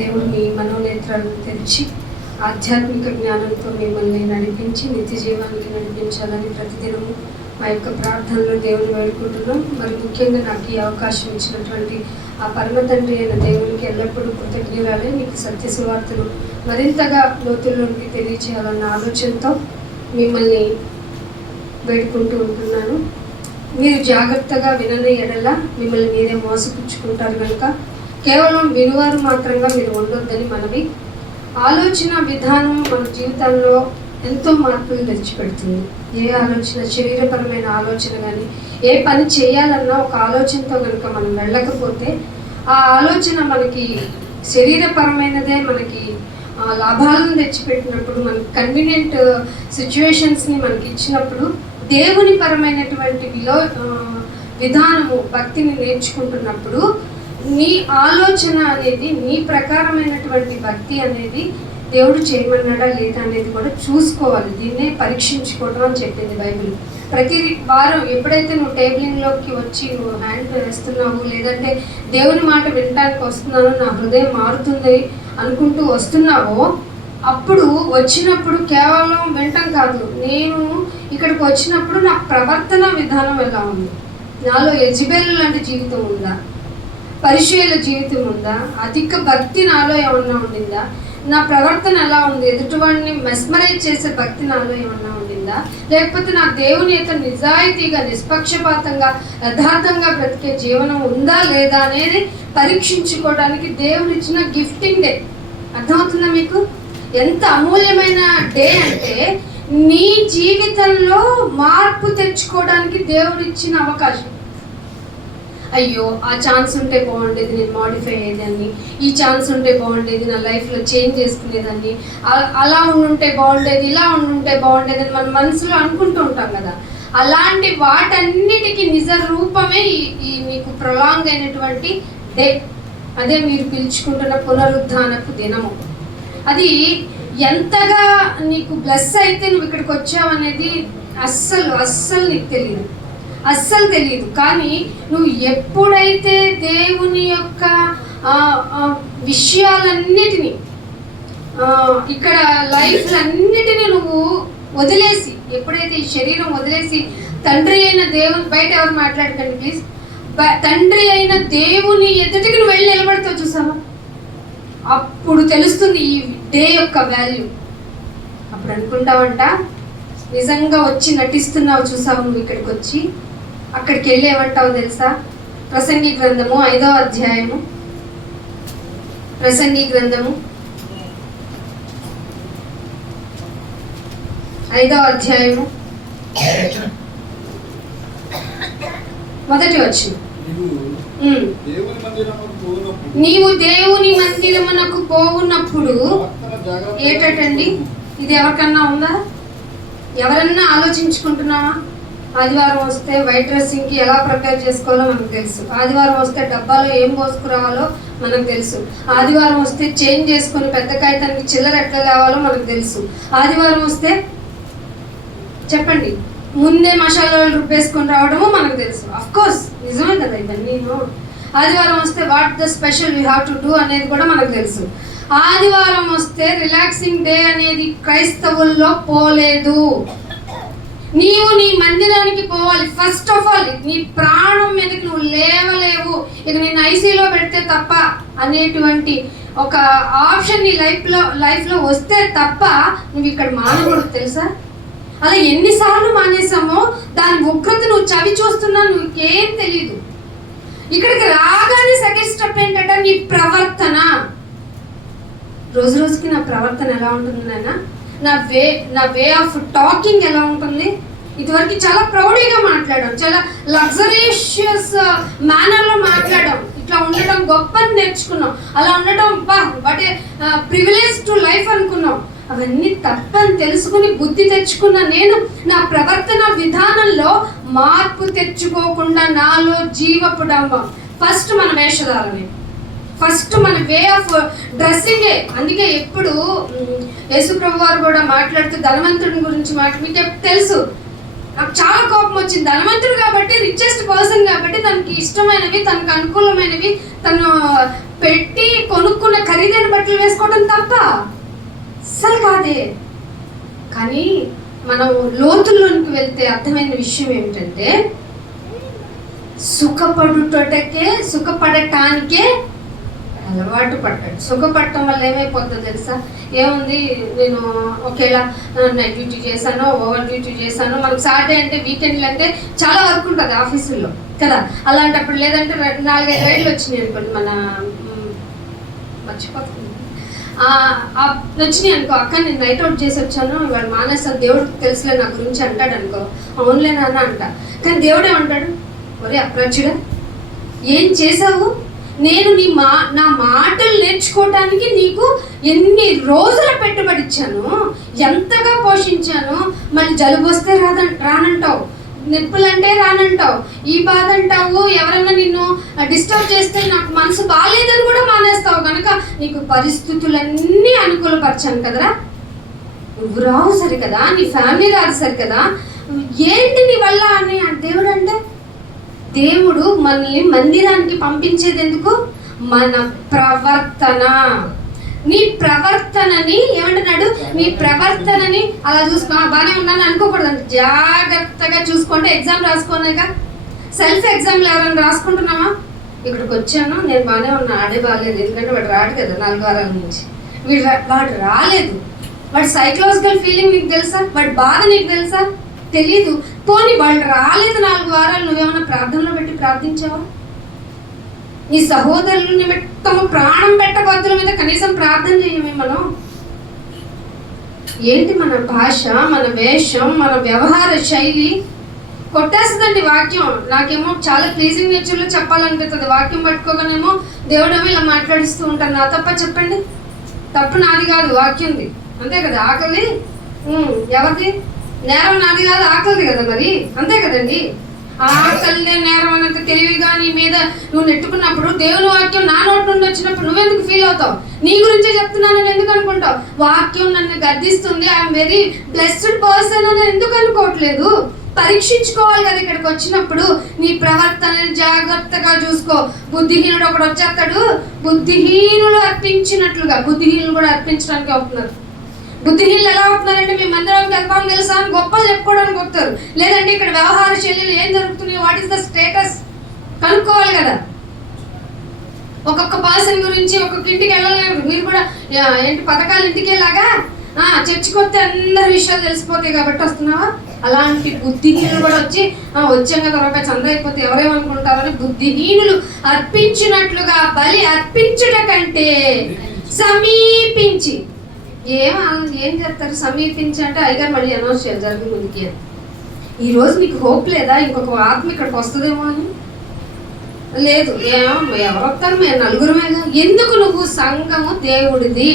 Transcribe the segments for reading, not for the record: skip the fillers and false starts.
దేవుడు మీ మనోనేత్రాలను తెరిచి ఆధ్యాత్మిక జ్ఞానంతో మిమ్మల్ని నడిపించి నిత్య జీవానికి నడిపించాలని ప్రతిదినము మా యొక్క ప్రార్థనలో దేవుని వేడుకుంటున్నాం. మరి ముఖ్యంగా నాకు ఈ అవకాశం ఇచ్చినటువంటి ఆ పరమ తండ్రి అయిన దేవునికి ఎల్లప్పుడూ కృతజ్ఞురాలే. మీకు సత్య సువార్తను మరింతగా లోతుల్లోకి తెలియచేయాలన్న ఆలోచనతో మిమ్మల్ని వేడుకుంటూ ఉంటున్నాను. మీరు జాగ్రత్తగా వినని ఎడల మిమ్మల్ని మీరే మోసపుచ్చుకుంటారు కనుక కేవలం వినువారు మాత్రంగా మీరు ఉండొద్దని మనవి. ఆలోచన విధానం మన జీవితాల్లో ఎంతో మార్పులు తెచ్చిపెడుతుంది. ఏ ఆలోచన, శరీరపరమైన ఆలోచన కానీ ఏ పని చేయాలన్నా ఒక ఆలోచనతో కనుక మనం వెళ్ళకపోతే ఆ ఆలోచన మనకి శరీరపరమైనదే మనకి లాభాలను తెచ్చిపెట్టినప్పుడు, మనకి కన్వీనియంట్ సిచ్యువేషన్స్ని మనకి ఇచ్చినప్పుడు దేవుని పరమైనటువంటి విధానము భక్తిని నేర్చుకుంటున్నప్పుడు నీ ఆలోచన అనేది, నీ ప్రకారమైనటువంటి భక్తి అనేది దేవుడు చేయమన్నాడా లేదా అనేది కూడా చూసుకోవాలి. దీన్నే పరీక్షించుకోవడం అని చెప్పింది బైబిల్. ప్రతి వారం ఎప్పుడైతే నువ్వు టేబులింగ్లోకి వచ్చి నువ్వు హ్యాండ్ వేస్తున్నావు, లేదంటే దేవుని మాట వినడానికి వస్తున్నాను, నా హృదయం మారుతుంది అనుకుంటూ వస్తున్నావో, అప్పుడు వచ్చినప్పుడు కేవలం వినటం కాదు, నేను ఇక్కడికి వచ్చినప్పుడు నా ప్రవర్తన విధానం ఎలా ఉంది, నాలో యెజబెల్ లాంటి జీవితం ఉందా, పరిచయాల జీవితం ఉందా, అధిక భక్తి నాలో ఏమన్నా ఉండిందా, నా ప్రవర్తన ఎలా ఉంది, ఎదుటివాడిని మెస్మరైజ్ చేసే భక్తి నాలో ఏమన్నా ఉండిందా, లేకపోతే నా దేవుని యొక్క నిజాయితీగా, నిష్పక్షపాతంగా, యథార్థంగా బ్రతికే జీవనం ఉందా లేదా అనేది పరీక్షించుకోవడానికి దేవుడు ఇచ్చిన గిఫ్టింగ్ డే. అర్థమవుతుందా మీకు? ఎంత అమూల్యమైన డే అంటే నీ జీవితంలో మార్పు తెచ్చుకోవడానికి దేవుడు ఇచ్చిన అవకాశం. అయ్యో ఆ ఛాన్స్ ఉంటే బాగుండేది, నేను మాడిఫై అయ్యేదాన్ని, ఈ ఛాన్స్ ఉంటే బాగుండేది, నా లైఫ్లో చేంజ్ చేసుకునేదాన్ని, అలా ఉండుంటే బాగుండేది, ఇలా ఉండుంటే బాగుండేది అని మన మనసులో అనుకుంటూ ఉంటాం కదా. అలాంటి వాటన్నిటికీ నిజ రూపమే ఈ మీకు ప్రొలాంగ్ అయినటువంటి డే. అదే మీరు పిలుచుకుంటున్న పునరుద్ధానపు దినము. అది ఎంతగా నీకు బ్లెస్ అయితే నువ్వు ఇక్కడికి వచ్చావు అనేది అస్సలు నీకు తెలియదు, అస్సలు తెలియదు. కానీ నువ్వు ఎప్పుడైతే దేవుని యొక్క విషయాలన్నిటినీ, ఇక్కడ లైఫ్లన్నిటినీ నువ్వు వదిలేసి, ఎప్పుడైతే ఈ శరీరం వదిలేసి తండ్రి అయిన దేవుని, బయట ఎవరు మాట్లాడకండి ప్లీజ్, తండ్రి అయిన దేవుని ఎదుటికి నువ్వు వెళ్ళి నిలబడతావు చూసావా, అప్పుడు తెలుస్తుంది ఈ డే యొక్క వాల్యూ. అప్పుడు అనుకుంటావంట, నిజంగా వచ్చి నటిస్తున్నావు చూసావు నువ్వు ఇక్కడికి వచ్చి, అక్కడికి వెళ్ళి ఏమంటావు తెలుసా? ప్రసంగి గ్రంథము 5వ అధ్యాయము, ప్రసంగి గ్రంథము 5వ అధ్యాయము 1వ వచనం. నీవు దేవుని మందిరమునకు పోవునప్పుడు ఏటండి, ఇది ఎవరికన్నా ఉందా? ఎవరన్నా ఆలోచించుకుంటున్నావా? ఆదివారం వస్తే వైట్ డ్రెస్సింగ్కి ఎలా ప్రిపేర్ చేసుకోవాలో మనకు తెలుసు. ఆదివారం వస్తే డబ్బాలో ఏం పోసుకురావాలో మనకు తెలుసు. ఆదివారం వస్తే చేంజ్ చేసుకొని పెద్ద కాగితానికి చిల్లర ఎట్లా తేవాలో మనకు తెలుసు. ఆదివారం వస్తే చెప్పండి, ముందే మసాలాలు రుబ్బేసుకొని రావడము మనకు తెలుసు. అఫ్ కోర్స్ నిజమే కదా ఇవన్నీ. ఆదివారం వస్తే what the special you have to do అనేది కూడా మనకు తెలుసు. ఆదివారం వస్తే రిలాక్సింగ్ డే అనేది క్రైస్తవుల్లో పోలేదు. నీవు నీ మందిరానికి పోవాలి. ఫస్ట్ ఆఫ్ ఆల్ నీ ప్రాణం మీదకి నువ్వు లేవలేవు, ఇక నేను ఐసీలో పెడితే తప్ప అనేటువంటి ఒక ఆప్షన్ నీ లైఫ్లో వస్తే తప్ప నువ్వు ఇక్కడ మానకూడదు తెలుసా. అలా ఎన్నిసార్లు మానేసామో దాని ఉగ్రత నువ్వు చవి చూస్తున్నా, నువ్వుకేం తెలీదు. ఇక్కడికి రాగానే సెకండ్ స్టెప్ ఏంటంటే నీ ప్రవర్తన. రోజు రోజుకి నా ప్రవర్తన ఎలా ఉంటుంది నాన్న, నా వే ఆఫ్ టాకింగ్ ఎలా ఉంటుంది. ఇదివరకు చాలా ప్రౌడీగా మాట్లాడడం, చాలా లగ్జరీషియస్ మేనర్లో మాట్లాడడం, ఇట్లా ఉండడం గొప్ప నేర్చుకున్నాం. అలా ఉండడం what a privilege to life అనుకున్నాం. అవన్నీ తప్పని తెలుసుకుని బుద్ధి తెచ్చుకున్న నేను నా ప్రవర్తన విధానంలో మార్పు తెచ్చుకోకుండా నాలో జీవపు డంబం. ఫస్ట్ మన వేషధారమే, ఫస్ట్ మన వే ఆఫ్ డ్రెస్సింగే. అందుకే ఎప్పుడు యేసుప్రభు వారు కూడా మాట్లాడుతూ ధనవంతుడి గురించి మీకు తెలుసు, నాకు చాలా కోపం వచ్చింది. ధనవంతుడు కాబట్టి, రిచెస్ట్ పర్సన్ కాబట్టి తనకి ఇష్టమైనవి, తనకు అనుకూలమైనవి తను పెట్టి కొనుక్కునే ఏమన్నా ఖరీదైన బట్టలు వేసుకోవడం తప్ప? అస్సలు కాదే. కానీ మనం లోతుల్లోనికి వెళ్తే అర్థమైన విషయం ఏమిటంటే, సుఖపడటానికే అలవాటు పడ్డాడు. సుఖపడటం వల్ల ఏమైపోతుందో తెలుసా? ఏముంది, నేను ఒకేలా నైట్ డ్యూటీ చేశాను, ఓవర్ డ్యూటీ చేశాను. మనకు సాటర్డే అంటే వీకెండ్లు అంటే చాలా వర్క్ ఉంటుంది ఆఫీసుల్లో కదా. అలాంటప్పుడు లేదంటే 4-5 రైడ్లు వచ్చినాయి అనుకోండి, మన మర్చిపోతుంది వచ్చినాయి అనుకో, అక్క నేను నైట్ అవుట్ చేసి వచ్చాను, ఇవాళ మానేస్తాను, దేవుడికి తెలుసులే నా గురించి అంటాడు అనుకో. అవునులే నాన్న అంట. కానీ దేవుడు ఏమంటాడు? ఒరే అప్రాచుడా, ఏం చేసావు? నేను నా మాటలు నేర్చుకోవటానికి నీకు ఎన్ని రోజుల పెట్టుబడి ఇచ్చాను, ఎంతగా పోషించాను. మళ్ళీ జలుబు వస్తే రానంటావు, నొప్పులంటే రానంటావు, ఈ బాధ అంటావు, ఎవరైనా నిన్ను డిస్టర్బ్ చేస్తే నాకు మనసు బాగాలేదని కూడా మానేస్తావు. కనుక నీకు పరిస్థితులన్నీ అనుకూలపరిచాను కదరా, నువ్వు రావు సరికదా, నీ ఫ్యామిలీ రాదు సరికదా, ఏంటి నీ వల్ల అని దేవుడు అంటే. దేవుడు మనల్ని మందిరానికి పంపించేది ఎందుకు? మన ప్రవర్తన. నీ ప్రవర్తనని ఏమంటున్నాడు? నీ ప్రవర్తనని అలా చూసుకో. బాగానే ఉన్నాను అనుకోకూడదు, జాగ్రత్తగా చూసుకుంటే ఎగ్జామ్ రాసుకోనాక. సెల్ఫ్ ఎగ్జామ్లు ఎవరైనా రాసుకుంటున్నావా? ఇక్కడికి వచ్చాను, నేను బాగానే ఉన్నా, ఆడే బాగాలేదు, ఎందుకంటే వాడు రాడు కదా 4 వారాల నుంచి. వాడు రాలేదు, వాడు సైకలాజికల్ ఫీలింగ్ నీకు తెలుసా? వాడి బాధ నీకు తెలుసా? తెలీదు. పోనీ వాళ్ళు రాలేదు 4 వారాలు, నువ్వేమన్నా ప్రార్థనలో పెట్టి ప్రార్థించావా? నీ సహోదరుల నిమిత్తము ప్రాణం పెట్టబద్దుల మీద కనీసం ప్రార్థన చేయమే మనం? ఏంటి మన భాష, మన వేషం, మన వ్యవహార శైలి కొట్టేస్తుందండి వాక్యం. నాకేమో చాలా ప్లీజింగ్ నేచర్లో చెప్పాలనిపిస్తుంది, వాక్యం పట్టుకోగానేమో దేవుడేమో ఇలా మాట్లాడిస్తూ ఉంటాను. నా తప్ప చెప్పండి? తప్పు నాది కాదు, వాక్యంది, అంతే కదా. ఆకలి ఎవరిది? నేరం నాది కాదు, ఆకలిది కదా, మరి అంతే కదండి. ఆకలినే నేరం అన్నంత తెలివిగా నీ మీద నువ్వు నెట్టుకున్నప్పుడు, దేవుని వాక్యం నా నోటి నుండి వచ్చినప్పుడు నువ్వెందుకు ఫీల్ అవుతావు? నీ గురించే చెప్తున్నానని ఎందుకు అనుకుంటావు? వాక్యం నన్ను గద్దిస్తుంది, ఐఎమ్ వెరీ బ్లెస్డ్ పర్సన్ అని ఎందుకు అనుకోవట్లేదు? పరీక్షించుకోవాలి కదా ఇక్కడికి వచ్చినప్పుడు. నీ ప్రవర్తనని జాగ్రత్తగా చూసుకో. బుద్ధిహీనుడు ఒకడు వచ్చేస్తాడు, బుద్ధిహీనులు అర్పించినట్లుగా బుద్ధిహీనులు కూడా అర్పించడానికి అవుతున్నారు. బుద్ధిహీనులు ఎలా అవుతున్నారంటే, మీ మందిరానికి వెళ్తాం తెలుసా అని గొప్పలు చెప్పుకోవడానికి వస్తారు. లేదంటే ఇక్కడ వ్యవహార శైలిలో ఏం జరుగుతున్నాయో, వాట్ ఈస్ ద స్టేటస్ కనుక్కోవాలి కదా. ఒక్కొక్క పర్సన్ గురించి ఒక్కొక్క ఇంటికి వెళ్ళలేదు. మీరు కూడా ఏంటి పథకాలు ఇంటికి వెళ్ళాగా చర్చికి వస్తే అందరి విషయాలు తెలిసిపోతాయి కాబట్టి వస్తున్నావా? అలాంటి బుద్ధిహీనులు కూడా వచ్చాం కదా రూపాయి చంద అయిపోతే ఎవరేమనుకుంటారని బుద్ధిహీనులు అర్పించినట్లుగా బలి అర్పించుట కంటే సమీపించి. ఏం చెప్తారు? సమీపించి అంటే అయ్యగారు మళ్ళీ అనౌన్స్ చేయాలి జరిగిన ముందుకి. ఈరోజు నీకు హోప్ లేదా ఇంకొక ఆత్మ ఇక్కడికి వస్తుందేమో అని? లేదు. ఎవరు వస్తారు? మేము నలుగురమేగా. ఎందుకు? నువ్వు సంఘము దేవుడిది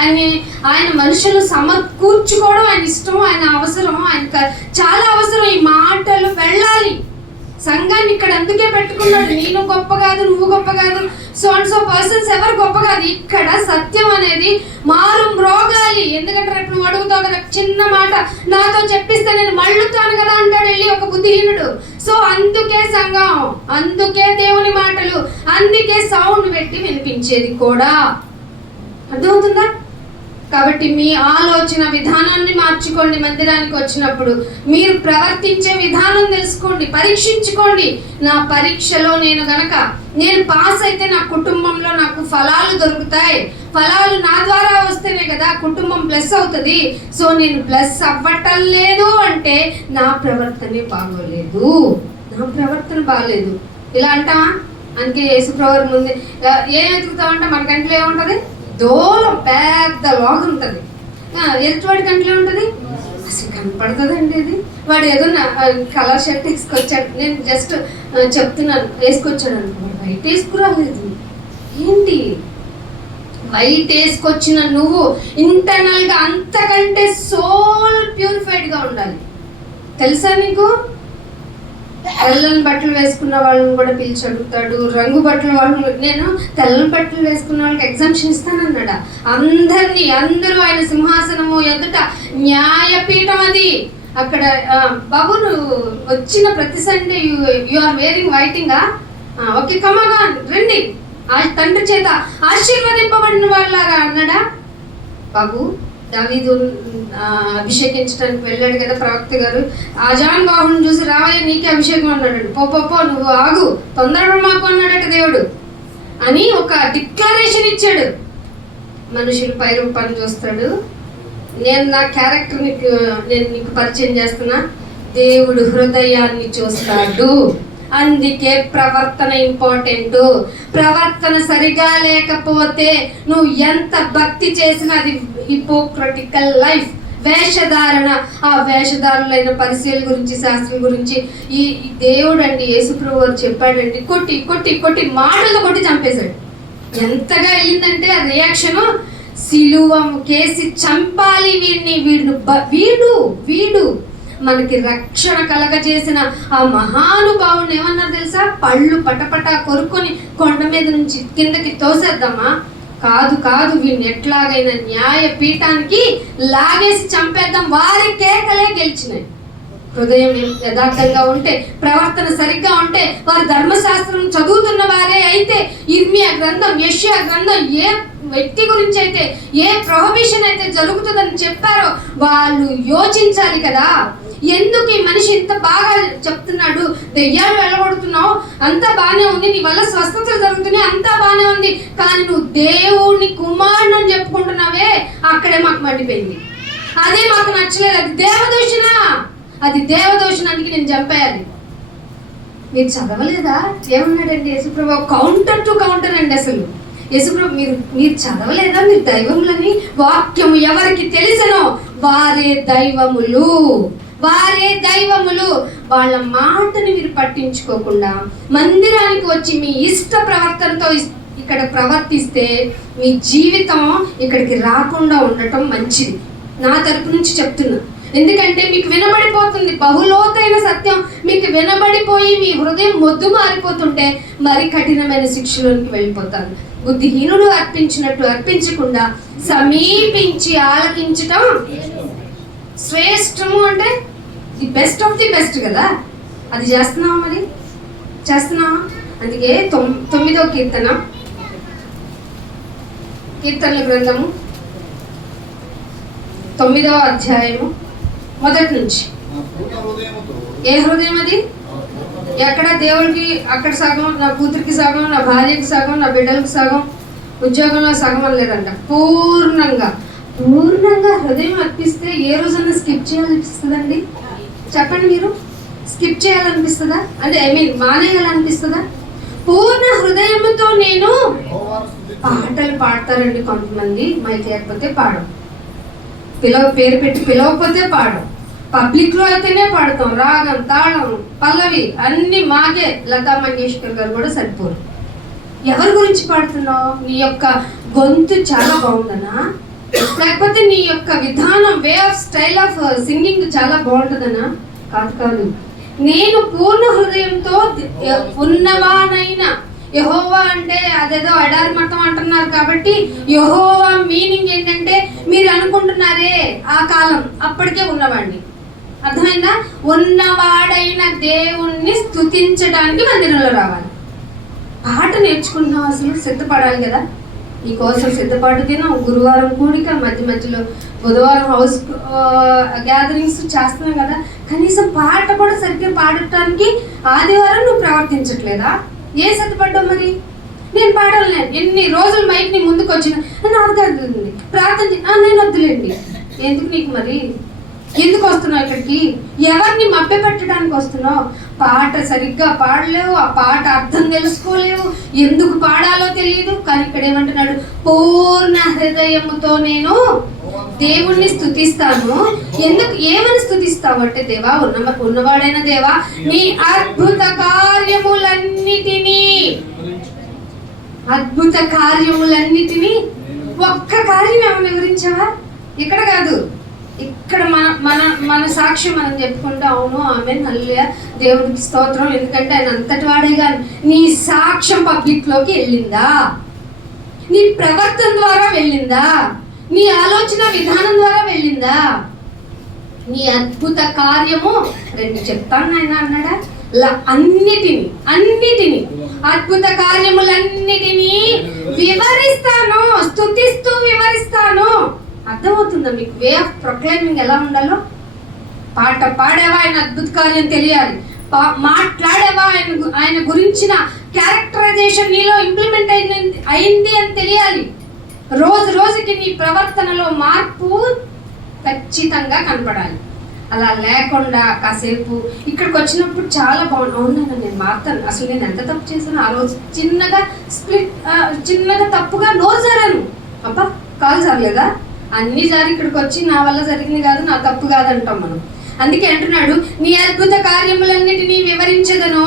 ఆయన మనుషులు సమకూర్చుకోవడం ఆయన ఇష్టం, ఆయన అవసరం, ఆయన చాలా అవసరం. ఈ మాటలు వెళ్ళాలి. సంఘాన్ని ఇక్కడ అందుకే పెట్టుకున్నాడు. నేను గొప్ప కాదు, నువ్వు గొప్ప కాదు, సో అండ్ సో పర్సన్స్ ఎవరు గొప్ప కాదు. ఇక్కడ సత్యం అనేది మారు మ్రోగాలి. ఎందుకంటే రేపు నువ్వు అడుగుతావు కదా, చిన్న మాట నాతో చెప్పిస్తే నేను మళ్ళుతాను కదా అంటాడు వెళ్ళి ఒక బుద్ధిహీనుడు. సో అందుకే సంఘం, అందుకే దేవుని మాటలు, అందుకే సౌండ్ పెట్టి వినిపించేది కూడా. అర్థమవుతుందా? కాబట్టి మీ ఆలోచన విధానాన్ని మార్చుకోండి. మందిరానికి వచ్చినప్పుడు మీరు ప్రవర్తించే విధానం తెలుసుకోండి, పరీక్షించుకోండి. నా పరీక్షలో నేను పాస్ అయితే నా కుటుంబంలో నాకు ఫలాలు దొరుకుతాయి. ఫలాలు నా ద్వారా వస్తేనే కదా కుటుంబం ప్లస్ అవుతుంది. సో నేను ప్లస్ అవ్వటం లేదు అంటే నా ప్రవర్తనే బాగోలేదు, నా ప్రవర్తన బాగలేదు. ఇలా అంటావా? అందుకే యేసుప్రభువు ముందు ఏం ఎదుగుతామంటే మన కంట్లో ఏముంటుంది? దూరం పెద్ద లాగ్ ఉంటుంది. ఎదుటివాడి కంట్లో ఉంటుంది, అసలు కనపడుతుందండి ఇది. వాడు ఏదన్నా కలర్ షర్ట్ వేసుకొచ్చాడు, నేను జస్ట్ చెప్తున్నాను, వేసుకొచ్చాడు అనుకో, వైట్ వేసుకురాలేదు. ఏంటి వైట్ వేసుకొచ్చిన నువ్వు ఇంటర్నల్గా అంతకంటే సోల్ ప్యూరిఫైడ్గా ఉండాలి. తెలుసా నీకు? తెల్లని బట్టలు వేసుకున్న వాళ్ళని కూడా పిలిచి అడుగుతాడు, రంగు బట్టలు వాళ్ళు. నేను తెల్లని బట్టలు వేసుకున్న వాళ్ళకి ఎగ్జామ్షన్ ఇస్తానన్నాడా? అందరూ ఆయన సింహాసనము ఎదుట న్యాయపీఠం అది. అక్కడ బాబు నువ్వు వచ్చిన ప్రతి సండే యు ఆర్ వేరింగ్ వైటింగా? ఓకే కమాన్ రండి, ఆ తండ్రి చేత ఆశీర్వదింపబడిన వాళ్ళారా అన్నాడా? బాబు, దావీదు అభిషేకించడానికి వెళ్ళాడు కదా ప్రవక్త గారు, ఆజాన్ బాహుని చూసి రావయ్య నీకే అభిషేకం అన్నాడు. పో నువ్వు ఆగు, తొందరపడి మాకు అన్నాడట దేవుడు అని ఒక డిక్లరేషన్ ఇచ్చాడు. మనుషులు పై రూపాన్ని చూస్తాడు. నేను నా క్యారెక్టర్ నేను నీకు పరిచయం చేస్తున్నా. దేవుడు హృదయాన్ని చూస్తాడు. అందుకే ప్రవర్తన ఇంపార్టెంట్. ప్రవర్తన సరిగా లేకపోతే నువ్వు ఎంత భక్తి చేసినా అది హిపోక్రటికల్ లైఫ్, వేషధారణ. ఆ వేషధారులైన పరిశీల గురించి, శాస్త్రం గురించి ఈ దేవుడు అండి యేసుప్రభు వారు చెప్పాడండి, కొట్టి కొట్టి కొట్టి మాటలు కొట్టి చంపేశాడు. ఎంతగా వెళ్ళిందంటే ఆ రియాక్షను, సిలువ కేసి చంపాలి వీడిని, వీడు మనకి రక్షణ కలగజేసిన ఆ మహానుభావుని ఏమన్నారు తెలుసా? పళ్ళు పటపట కొరుకొని కొండ మీద నుంచి కిందకి తోసేద్దామా? కాదు, వీడిని ఎట్లాగైనా న్యాయ పీఠానికి లాగేసి చంపేద్దాం. వారి కేకలే గెలిచినాయి. హృదయం యథార్థంగా ఉంటే, ప్రవర్తన సరిగ్గా ఉంటే, వారు ధర్మశాస్త్రం చదువుతున్న వారే అయితే, ఇర్మియా గ్రంథం, యెషయా గ్రంథం ఏ వ్యక్తి గురించి అయితే, ఏ ప్రొహిబిషన్ అయితే జరుగుతుందని చెప్పారో వాళ్ళు యోచించాలి కదా. ఎందుకు ఈ మనిషి ఇంత బాగా చెప్తున్నాడు, దెయ్యాలు వెళ్ళగొడుతున్నావు, అంతా బాగానే ఉంది, నీ వల్ల స్వస్థతలు జరుగుతున్నాయి, అంతా బాగానే ఉంది, కానీ నువ్వు దేవుని కుమారుడు అని చెప్పుకుంటున్నావే, అక్కడే మాకు మండిపోయింది. అదే మాకు నచ్చలేదు. అది దేవదూషణానికి నేను చంపేయాలి. మీరు చదవలేదా? ఏమన్నాడండి యేసుప్రభు? కౌంటర్ టు కౌంటర్ అండి. అసలు యేసుప్రభు మీరు చదవలేదా? మీరు దైవములని వాక్యము ఎవరికి తెలిసనో వారే దైవములు. వాళ్ళ మాటని మీరు పట్టించుకోకుండా మందిరానికి వచ్చి మీ ఇష్ట ప్రవర్తనతో ఇక్కడ ప్రవర్తిస్తే మీ జీవితం ఇక్కడికి రాకుండా ఉండటం మంచిది. నా తరపు నుంచి చెప్తున్నా. ఎందుకంటే మీకు వినబడిపోతుంది, బహులోతైన సత్యం మీకు వినబడిపోయి మీ హృదయం మొద్దు మారిపోతుంటే మరి కఠినమైన శిక్షలోనికి వెళ్ళిపోతారు. బుద్ధిహీనుడు అర్పించినట్టు అర్పించకుండా సమీపించి ఆలకించటం శ్రేష్టము. అంటే the best of the best కదా. అది చేస్తున్నావా? అందుకే 9వ కీర్తనల గ్రంథము 9వ అధ్యాయము మొదటి నుంచి. ఏ హృదయం అది? ఎక్కడ దేవుడికి అక్కడ సగం, నా కూతురికి సగం, నా భార్యకి సగం, నా బిడ్డలకు సగం, ఉద్యోగంలో సగం అనలేదంట. పూర్ణంగా హృదయం అర్పిస్తే ఏ రోజన్నా స్కిప్ చేయాలనిపిస్తుందండి? చెప్పండి. మీరు స్కిప్ చేయాలనిపిస్తుందా? అంటే మానేయాలనిపిస్తుందా? పూర్ణ హృదయంతో నేను పాటలు పాడతారండి కొంతమంది. మైక్ లేకపోతే పాడం, పేరు పెట్టి పిలవకపోతే పాడం, పబ్లిక్ లో అయితేనే పాడతాం. రాగం, తాళం, పల్లవి అన్ని మాకే. లతా మంగేష్కర్ గారు కూడా సరిపోరు. ఎవరి గురించి పాడుతున్నావు? నీ యొక్క గొంతు చాలా బాగుందనా? లేకపోతే నీ యొక్క విధానం, way of style of singing చాలా బాగుంటుందనా? కాదు. నేను పూర్ణ హృదయంతో ఉన్నవానైనా. యెహోవా అంటే అదేదో ఎడారి మతం అంటున్నారు కాబట్టి యెహోవా మీనింగ్ ఏంటంటే మీరు అనుకుంటున్నారే ఆ కాలం అప్పటికే ఉన్నవాడిని. అర్థమైందా? ఉన్నవాడైన దేవుణ్ణి స్తుతించడానికి మందిరంలో రావాలి. పాట నేర్చుకుంటున్నాం, అసలు సిద్ధపడాలి కదా. ఈ కోసం సిద్ధపాటు దినం, గురువారం కూడిక, మధ్యలో బుధవారం హౌస్ గ్యాదరింగ్స్ చేస్తున్నాం కదా. కనీసం పాట కూడా సరిగ్గా పాడటానికి ఆదివారం నువ్వు ప్రవర్తించట్లేదా? ఏ సిద్ధపడ్డావు మరి? నేను పాడాలి. ఎన్ని రోజులు మైక్ నీ ముందుకు వచ్చిన నాది ప్రార్థన నేను వద్దులేండి. ఎందుకు నీకు మరి? ఎందుకు వస్తున్నావు ఇక్కడికి? ఎవరిని మభ్య పెట్టడానికి వస్తున్నావు? పాట సరిగ్గా పాడలేవు, ఆ పాట అర్థం తెలుసుకోలేవు, ఎందుకు పాడాలో తెలియదు. కానీ ఇక్కడ ఏమంటున్నాడు? పూర్ణ హృదయముతో నేను దేవుణ్ణి స్తుతిస్తాను. ఎందుకు? ఏమని స్తుతిస్తావు అంటే, దేవా, ఉన్నవాడైన దేవా, నీ అద్భుత కార్యములన్నిటినీ ఒక్క కార్యం ఏమైనా వివరించావా? ఇక్కడ కాదు, ఇక్కడ మన సాక్ష్యం మనం చెప్పుకుంటే అవును ఆమేన్ హల్లెలూయా దేవుడికి స్తోత్రం, ఎందుకంటే ఆయన అంతటి వాడే. కానీ నీ సాక్ష్యం పబ్లిక్ లోకి వెళ్ళిందా? నీ ప్రవర్తన ద్వారా వెళ్ళిందా? నీ ఆలోచన విధానం ద్వారా వెళ్ళిందా? నీ అద్భుత కార్యము 2 చెప్తాను ఆయన అన్నాడా? అన్నిటిని అద్భుత కార్యములన్నిటినీ వివరిస్తాను, స్తుతిస్తూ వివరిస్తాను. అర్థమవుతుందా మీకు వే ఆఫ్ ప్రొక్లైమింగ్ ఎలా ఉండాలో? పాట పాడేవా ఆయన అద్భుత కార్యం తెలియాలి, మాట్లాడేవా ఆయన గురించిన క్యారెక్టరైజేషన్ నీలో ఇంప్లిమెంట్ అయింది అని తెలియాలి. రోజు రోజుకి నీ ప్రవర్తనలో మార్పు ఖచ్చితంగా కనపడాలి. అలా లేకుండా కాసేపు ఇక్కడికి వచ్చినప్పుడు చాలా బాగున్నాను, నేను మారుతాను, అసలు నేను ఎంత తప్పు చేశాను ఆ రోజు, చిన్నగా తప్పుగా నోరు జారాను, అబ్బా కాలు జారలేదా, అన్నీ జారి ఇక్కడికి వచ్చి నా వల్ల జరిగింది కాదు, నా తప్పు కాదంటాం మనం. అందుకే అంటున్నాడు, నీ అద్భుత కార్యములన్నిటినీ వివరించదను,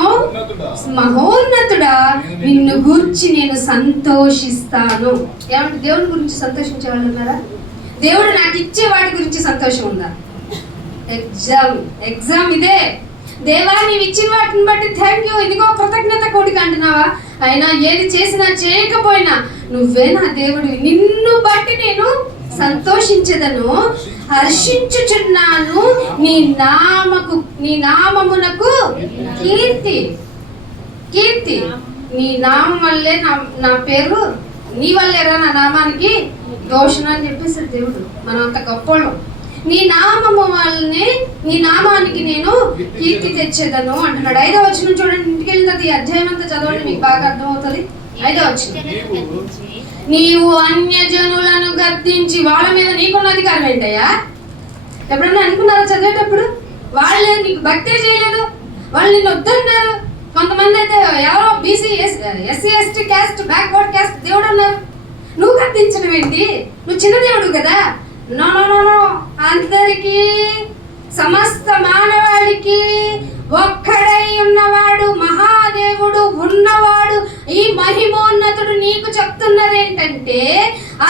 మహోన్నతుడా నిన్ను గూర్చి నేను సంతోషిస్తాను. ఏమంటే దేవుని గురించి సంతోషించే వాళ్ళు ఉన్నారా? దేవుడు నాకు ఇచ్చే వాడి గురించి సంతోషం ఉందా? ఎగ్జామ్ ఇదే. దేవా నీవు ఇచ్చిన వాటిని బట్టి థ్యాంక్ యూ, ఇదిగో కృతజ్ఞత కోడిక అంటున్నావా? అయినా ఏది చేసినా చేయకపోయినా నువ్వే నా దేవుడు, నిన్ను బట్టి నేను సంతోషించదను, హర్షించుచున్నాను, నీ నామమునకు కీర్తి. నీ నామం వల్లే నా పేరు, నీ వల్లేరా నా నామానికి దోషణ అని చెప్పేసాడు దేవుడు. మనం అంత గొప్పవాళ్ళం. నీ నామము వల్లనే, నీ నామానికి నేను కీర్తి తెచ్చేదను అంటున్నాడు. 5వ వచనం చూడండి, ఇంటికి వెళ్ళినది అధ్యాయం అంతా చదవండి, మీకు బాగా అర్థమవుతుంది. 5వ వచనం, నీవు అన్యజనులను గద్దించి వాళ్ళ మీద నీకున్న అధికారం ఏంటయ్యా? ఎప్పుడన్నా అనుకున్నారా చదివేటప్పుడు? వాళ్ళే నీకు భక్తే చేయలేదు, వాళ్ళు నిన్ను వద్దన్నారు. కొంతమంది అయితే ఎవరో BC SC ST caste backward caste దేవుడు అన్నారు, నువ్వు గద్దించడం ఏంటి? నువ్వు చిన్న దేవుడు కదా. నో నో నో నో, అందరికీ సమస్త మానవాళికి ఒక్కడై ఉన్నవాడు మహాదేవుడు ఉన్నవాడు ఈ మహిమోన్నతుడు నీకు చెప్తున్నది ఏంటంటే,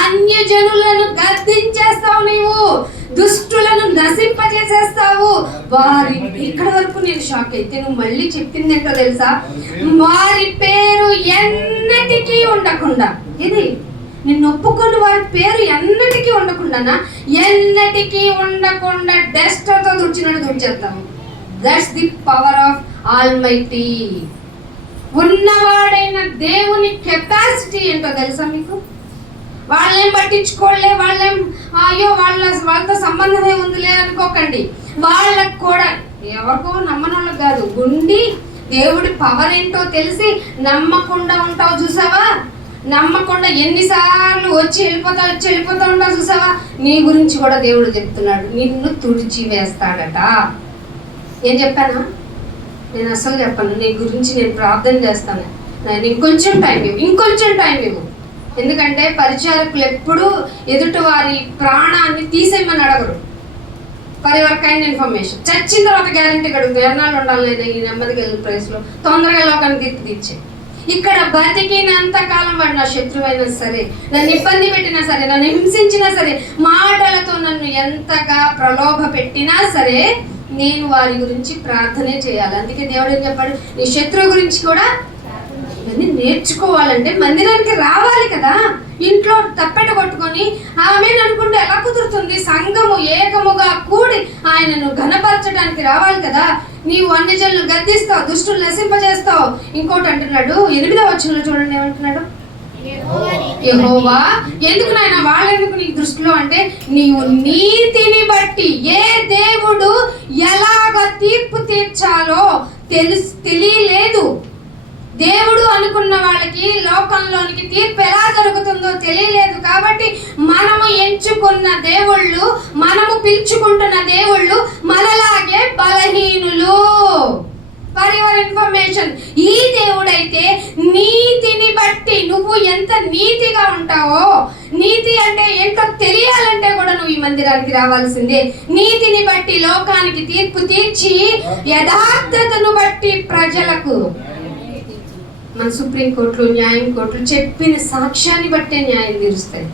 అన్యజనులను గద్దించేస్తావు, నీవు దుష్టులను నశింపజేసేస్తావు. వారి ఇక్కడ వరకు నేను షాక్ అయితే, నువ్వు మళ్ళీ చెప్పింది ఏంటో తెలుసా? వారి పేరు ఎన్నటికీ ఉండకుండా, ఇది నిన్ను ఒప్పుకొని వారి పేరు ఎన్నటికీ ఉండకుండానా? ఎన్నటికీ ఉండకుండా డస్ట్తో తుడిచినట్టు తుడిచేస్తాము. That's the power of Almighty. ఉన్నవాడైన దేవుని కెపాసిటీ ఏంటో తెలుసా మీకు? వాళ్ళేం పట్టించుకోలే, వాళ్ళేం అయ్యో వాళ్ళతో సంబంధమే ఉందిలే అనుకోకండి. వాళ్ళకు కూడా ఎవరికో నమ్మనోళ్ళకి కాదు, గుండి దేవుడి పవర్ ఏంటో తెలిసి నమ్మకుండా ఉంటావు చూసావా? నమ్మకుండా ఎన్నిసార్లు వచ్చి వెళ్ళిపోతా ఉంటావు చూసావా? నీ గురించి కూడా దేవుడు చెప్తున్నాడు, నిన్ను తుడిచి వేస్తాడట. ఏం చెప్పానా? నేను అసలు చెప్పను. నీ గురించి నేను ప్రార్థన చేస్తాను, నేను ఇంకొంచెం టైం ఇవ్వు. ఎందుకంటే పరిచారకులు ఎప్పుడు ఎదుటి వారి ప్రాణాన్ని తీసేయమని అడగరు. ఫర్ యువర్ కైండ్ ఇన్ఫర్మేషన్, చచ్చిన తర్వాత గ్యారెంటీ అడుగుతారు, ఎన్నాళ్ళు ఉండాలి లేదా ఈ నెమ్మదికి వెళ్ళిన ప్లేస్లో, తొందరగా లోకానికి తీర్చి. ఇక్కడ బతికినంత కాలం వాడు నా శత్రువైనా సరే, నన్ను ఇబ్బంది పెట్టినా సరే, నన్ను హింసించినా సరే, మాటలతో నన్ను ఎంతగా ప్రలోభ పెట్టినా సరే, నేను వారి గురించి ప్రార్థనే చేయాలి. అందుకే దేవుడు ఏం చెప్పాడు? నీ శత్రువు గురించి కూడా ఇవన్నీ నేర్చుకోవాలంటే మందిరానికి రావాలి కదా. ఇంట్లో తప్పెట కొట్టుకొని ఆమె అనుకుంటే ఎలా కుదురుతుంది? సంఘము ఏకముగా కూడి ఆయనను ఘనపరచడానికి రావాలి కదా. నీవు అన్యజనులను గద్దిస్తావు, దుష్టులు నశింపజేస్తావు. ఇంకోటి అంటున్నాడు 8వ వచనంలో చూడండి, ఏమంటున్నాడు? యెహోవా ఎందుకు నాయన వాళ్ళెందుకు నీ దృష్టిలో అంటే, నీవు నీతిని బట్టి ఏ దేవుడు ఎలాగ తీర్పు తీర్చాలో తెలియలేదు. దేవుడు అనుకున్న వాళ్ళకి లోకంలోనికి తీర్పు ఎలా జరుగుతుందో తెలియలేదు. కాబట్టి మనము ఎంచుకున్న దేవుళ్ళు, మనము పిలుచుకుంటున్న దేవుళ్ళు మనలాగే బలహీనులు. ఫర్ యువర్ ఇన్ఫర్మేషన్, ఈ దేవుడైతే నీతిని బట్టి నువ్వు ఎంత నీతిగా ఉంటావో, నీతి అంటే ఏంటో తెలియాలంటే కూడా నువ్వు ఈ మందిరానికి రావాల్సిందే. నీతిని బట్టి లోకానికి తీర్పు తీర్చి, యథార్థతను బట్టి ప్రజలకు, మన సుప్రీంకోర్టులు న్యాయం కోర్టులు చెప్పిన సాక్ష్యాన్ని బట్టే న్యాయం తీరుస్తాయి.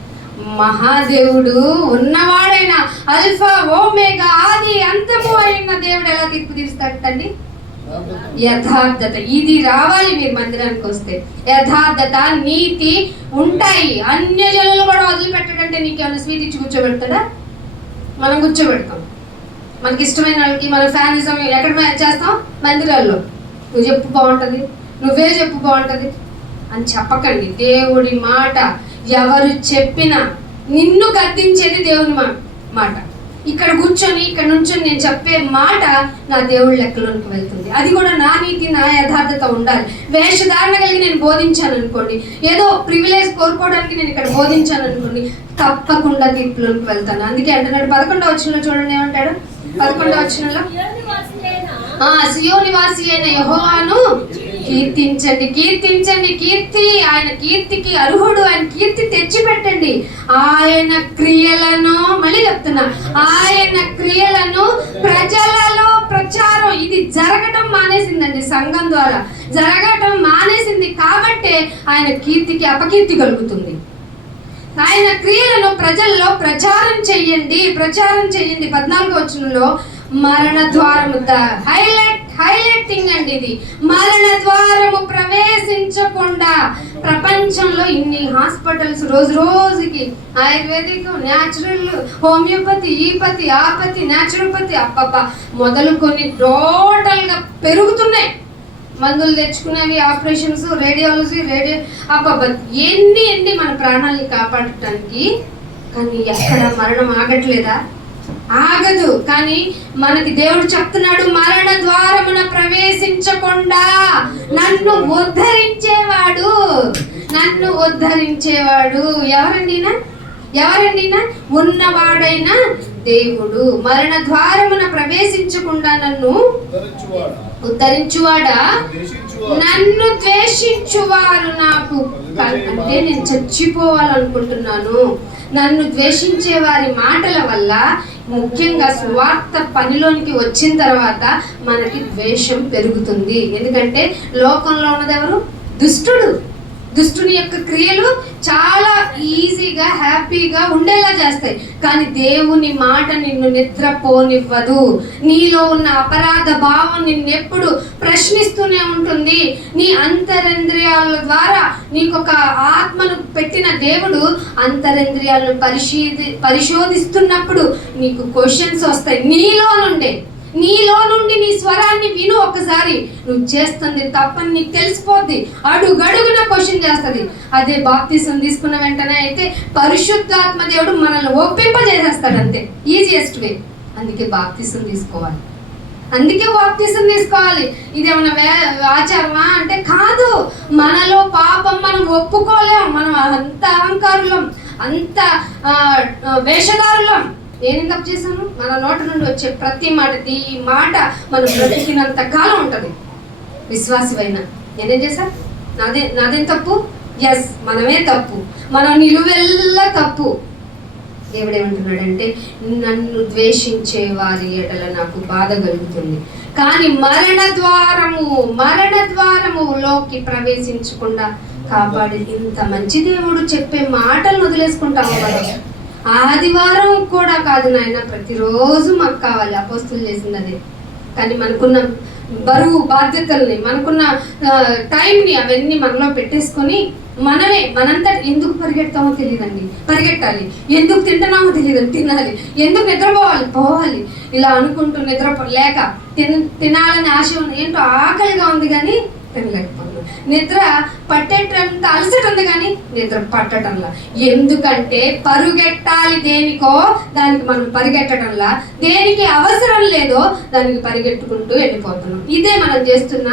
మహాదేవుడు ఉన్నవాడైన అల్ఫా ఓమేగా ఆది అంతము అయిన దేవుడు ఎలా తీర్పు తీరుస్తాడండి? యథార్థత. ఇది రావాలి మీరు మందిరానికి వస్తే. యథార్థత, నీతి ఉంటాయి. అన్యజనులు కూడా వదిలిపెట్టడంటే నీకేమైనా స్వీట్ ఇచ్చి కూర్చోబెడతాడా? మనం కూర్చోబెడతాం. మనకి ఇష్టమైన వాళ్ళకి మన ఫ్యానిజం ఎక్కడ చేస్తాం? మందిరాల్లో. నువ్వు చెప్పు బాగుంటుంది, నువ్వే చెప్పు బాగుంటుంది అని చెప్పకండి. దేవుడి మాట ఎవరు చెప్పినా, నిన్ను గద్దించేది దేవుని మాట. ఇక్కడ కూర్చొని ఇక్కడ నుంచొని నేను చెప్పే మాట నా దేవుడి లెక్కలోనికి వెళ్తుంది. అది కూడా నా నీతి నా యథార్థత ఉండాలి. వేషధారణ కలిగి నేను బోధించాను అనుకోండి, ఏదో ప్రివిలేజ్ కోరుకోవడానికి నేను ఇక్కడ బోధించాను అనుకోండి, తప్పకుండా తీర్పులోనికి వెళ్తాను. అందుకే అంటున్నాడు 11వ వచనంలో, చూడండి ఏమంటాడు 11వ వచనంలో, సియోను నివాసి అయిన యెహోవాను కీర్తించండి, కీర్తించండి. కీర్తి, ఆయన కీర్తికి అర్హుడు, ఆయన కీర్తి తెచ్చిపెట్టండి. ఆయన క్రియలను, మళ్ళీ చెప్తున్నా, ఆయన క్రియలను ప్రజలలో ప్రచారం, ఇది జరగటం మానేసిందండి. సంఘం ద్వారా జరగటం మానేసింది కాబట్టే ఆయన కీర్తికి అపకీర్తి కలుగుతుంది. ఆయన క్రియలను ప్రజల్లో ప్రచారం చెయ్యండి, ప్రచారం చెయ్యండి. 14వ వచనంలో మరణ ద్వారము, హైలైట్ థింగ్ అండి ఇది. మరణ ద్వారము ప్రవేశించకుండా, ప్రపంచంలో ఇన్ని హాస్పిటల్స్ రోజు రోజుకి, ఆయుర్వేదిక్, న్యాచురల్, హోమియోపతి, ఈపతి, ఆపతి, న్యాచురోపతి, అబ్బబ్బా మొదలుకొని టోటల్గా పెరుగుతున్నాయి. మందులు తెచ్చుకునేవి, ఆపరేషన్స్, రేడియాలజీ, అబ్బబ్బా ఎన్ని మన ప్రాణాలను కాపాడటానికి. కానీ ఎక్కడ మరణం ఆగట్లేదా? ఆగదు. కానీ మనకి దేవుడు చెప్తున్నాడు, మరణ ద్వారమున ప్రవేశించకుండా నన్ను ఉద్ధరించేవాడు ఎవరండినా ఉన్నవాడైన దేవుడు. మరణ ద్వారమున ప్రవేశించకుండా నన్ను ఉద్ధరించువాడా, నన్ను ద్వేషించువారు నాకు, అంటే నేను చచ్చిపోవాలనుకుంటున్నాను. నన్ను ద్వేషించే వారి మాటల వల్ల, ముఖ్యంగా సువార్త పనిలోనికి వచ్చిన తర్వాత మనకి ద్వేషం పెరుగుతుంది. ఎందుకంటే లోకంలో ఉన్నదెవరు? దుష్టుని యొక్క క్రియలు చాలా ఈజీగా హ్యాపీగా ఉండేలా చేస్తాయి. కానీ దేవుని మాట నిన్ను నిద్రపోనివ్వదు. నీలో ఉన్న అపరాధ భావం నిన్నెప్పుడు ప్రశ్నిస్తూనే ఉంటుంది. నీ అంతరింద్రియాల ద్వారా నీకొక ఆత్మను పెట్టిన దేవుడు అంతరింద్రియాలను పరిశోధిస్తున్నప్పుడు నీకు క్వశ్చన్స్ వస్తాయి. నీలో నుండి నీ స్వరాన్ని విను. ఒకసారి నువ్వు చేస్తుంది తప్పని నీకు తెలిసిపోద్ది. అడుగడుగున క్వశ్చన్ చేస్తుంది. అదే బాప్తిసం తీసుకున్న వెంటనే అయితే పరిశుద్ధాత్మ దేవుడు మనల్ని ఒప్పింపజేసేస్తాడు, అంతే, ఈజియెస్ట్ వే. అందుకే బాప్తిసం తీసుకోవాలి. ఇదేమన్నా ఆచారమా అంటే కాదు. మనలో పాపం మనం ఒప్పుకోలేం. మనం అంత అహంకారులం, అంత వేషధారులం. నేనేం తప్పు చేశాను? మన నోట నుండి వచ్చే ప్రతి మాట, ఈ మాట మనం బ్రతికినంత కాలం ఉంటుంది. విశ్వాసమైనా నేనేం చేశా? నాదేం తప్పు? ఎస్, మనమే తప్పు, మనం నిలువెల్లా తప్పు. దేవుడు ఏమంటున్నాడంటే, నన్ను ద్వేషించే వారి ఎడల నాకు బాధ కలుగుతుంది, కానీ మరణ ద్వారములోకి ప్రవేశించకుండా కాపాడి. ఇంత మంచి దేవుడు చెప్పే మాటలను వదిలేసుకుంటాము కదా. ఆదివారం కూడా కాదు నాయన, ప్రతిరోజు మాకు కావాలి. అపోస్తులు చేసింది అదే. కానీ మనకున్న బరువు బాధ్యతల్ని, మనకున్న టైంని అవన్నీ మనలో పెట్టేసుకొని మనంతా ఎందుకు పరిగెడతామో తెలియదండి. పరిగెట్టాలి. ఎందుకు తింటున్నామో తెలియదండి. తినాలి. ఎందుకు పోవాలి ఇలా అనుకుంటూ లేక తినాలని ఆశ ఉంది. ఏంటో ఆకలిగా ఉంది కానీ తినలేకపోతున్నాం. నిద్ర పట్టేటంత అలసట ఉంది కానీ నిద్ర పట్టడంలా. ఎందుకంటే పరుగెట్టాలి దేనికో, దానికి మనం పరిగెట్టడంలా. దేనికి అవసరం లేదో దానికి పరిగెట్టుకుంటూ వెళ్ళిపోతున్నాం. ఇదే మనం చేస్తున్న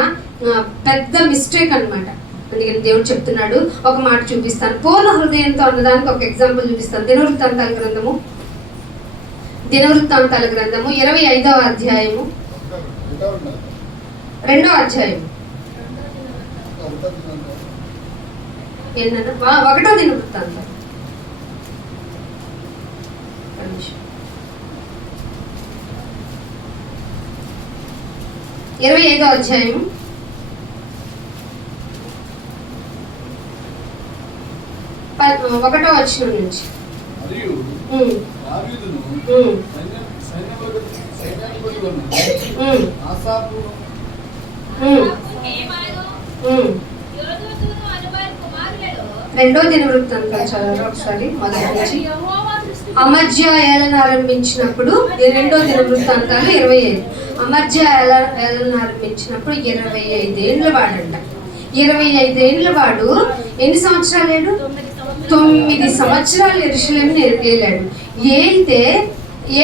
పెద్ద మిస్టేక్ అన్నమాట. అందుకని దేవుడు చెప్తున్నాడు, ఒక మాట చూపిస్తాను. పూర్ణ హృదయంతో అన్నదానికి ఒక ఎగ్జాంపుల్ చూపిస్తాను. దినవృత్తాంతాల గ్రంథము 25వ అధ్యాయము 2వ అధ్యాయము ఏంటన్నా 1వ దినవృత్తాంతం 25వ అధ్యాయము 1వ వచనం నుంచి. రెండో దినవృత్తాంతం చదవరా ఒకసారి, మొదటి నుంచి. అమజ్య ఏలన ఆరంభించినప్పుడు 2వ దినవృత్తాంతాలు 25. అమజ్య ఏలన ఆరంభించినప్పుడు 25 ఏళ్ళ వాడంట. 25 ఏళ్ళ వాడు ఎన్ని సంవత్సరాలు లేడు? 9 సంవత్సరాలు యెరూషలేముని ఏలాడు. ఏలితే ఈ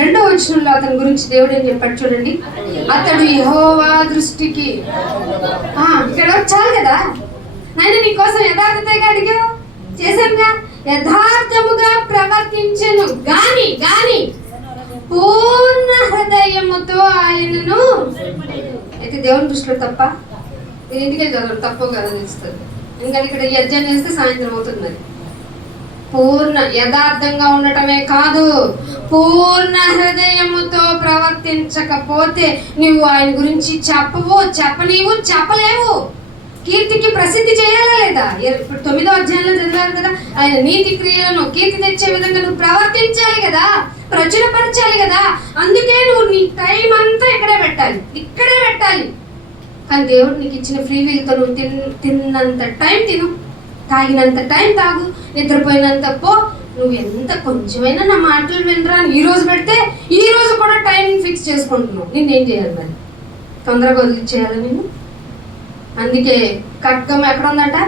2వ వచనంలో అతని గురించి దేవుడు ఏం చెప్పాడు చూడండి. అతడు యెహోవా దృష్టికి ఇక్కడ చాలు కదా నాయన, నీకోసం యథార్థతగా అడిగావు, చేశానుగా, యథార్థముగా ప్రవర్తించను గాని పూర్ణ హృదయముతో ఆయనను. అయితే దేవుని దృష్టిలో తప్ప ఇంటికే చదవడం తప్పో కదా తెలుస్తుంది. ఎందుకంటే ఇక్కడ ఈ అధ్యాయం చేస్తే సాయంత్రం అవుతుంది. మరి పూర్ణ యథార్థంగా ఉండటమే కాదు, పూర్ణ హృదయముతో ప్రవర్తించకపోతే నువ్వు ఆయన గురించి చెప్పలేవు. కీర్తికి ప్రసిద్ధి చేయాలా లేదా? ఇప్పుడు 9వ అధ్యాయంలో చదివారు కదా, ఆయన నీతి క్రియలను కీర్తి తెచ్చే విధంగా నువ్వు ప్రవర్తించాలి కదా, ప్రచురపరచాలి కదా. అందుకే నువ్వు నీ టైం అంతా ఇక్కడే పెట్టాలి. కానీ దేవుడు నీకు ఇచ్చిన ఫ్రీ వీల్తో నువ్వు తిన్నంత టైం తిను, తాగినంత టైం తాగు, నిద్రపోయినంత పో. నువ్వు ఎంత కొంచెమైనా నా మాటలు వినరా అని ఈ రోజు పెడితే ఈ రోజు కూడా టైం ఫిక్స్ చేసుకుంటున్నావు. నిన్నేం చేయాలి? మరి తొందరగా వదిలిచ్చేయాలి నేను. అందుకే ఖడ్గం ఎక్కడ ఉందట?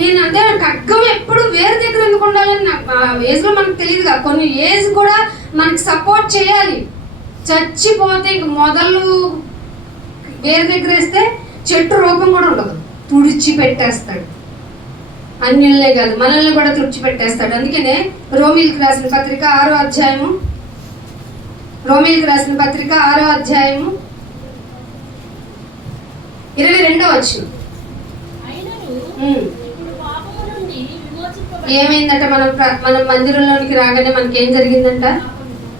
నేను అంటే ఖడ్గం ఎప్పుడు వేరే దగ్గర ఎందుకు ఉండాలని నాకు ఏజ్లో మనకు తెలియదుగా. కొన్ని ఏజ్ కూడా మనకి సపోర్ట్ చేయాలి. చచ్చిపోతే ఇంక మొదలు వేరే దగ్గర వేస్తే చెట్టు రూపం కూడా ఉండదు, తుడిచి పెట్టేస్తాడు. అన్యులనే కాదు మనల్ని కూడా తుడిచి పెట్టేస్తాడు. అందుకనే రోమీలకు రాసిన పత్రిక 6వ అధ్యాయము 22వ వచనం. ఏమైందట? మనం మందిరంలోనికి రాగానే మనకేం జరిగిందంట?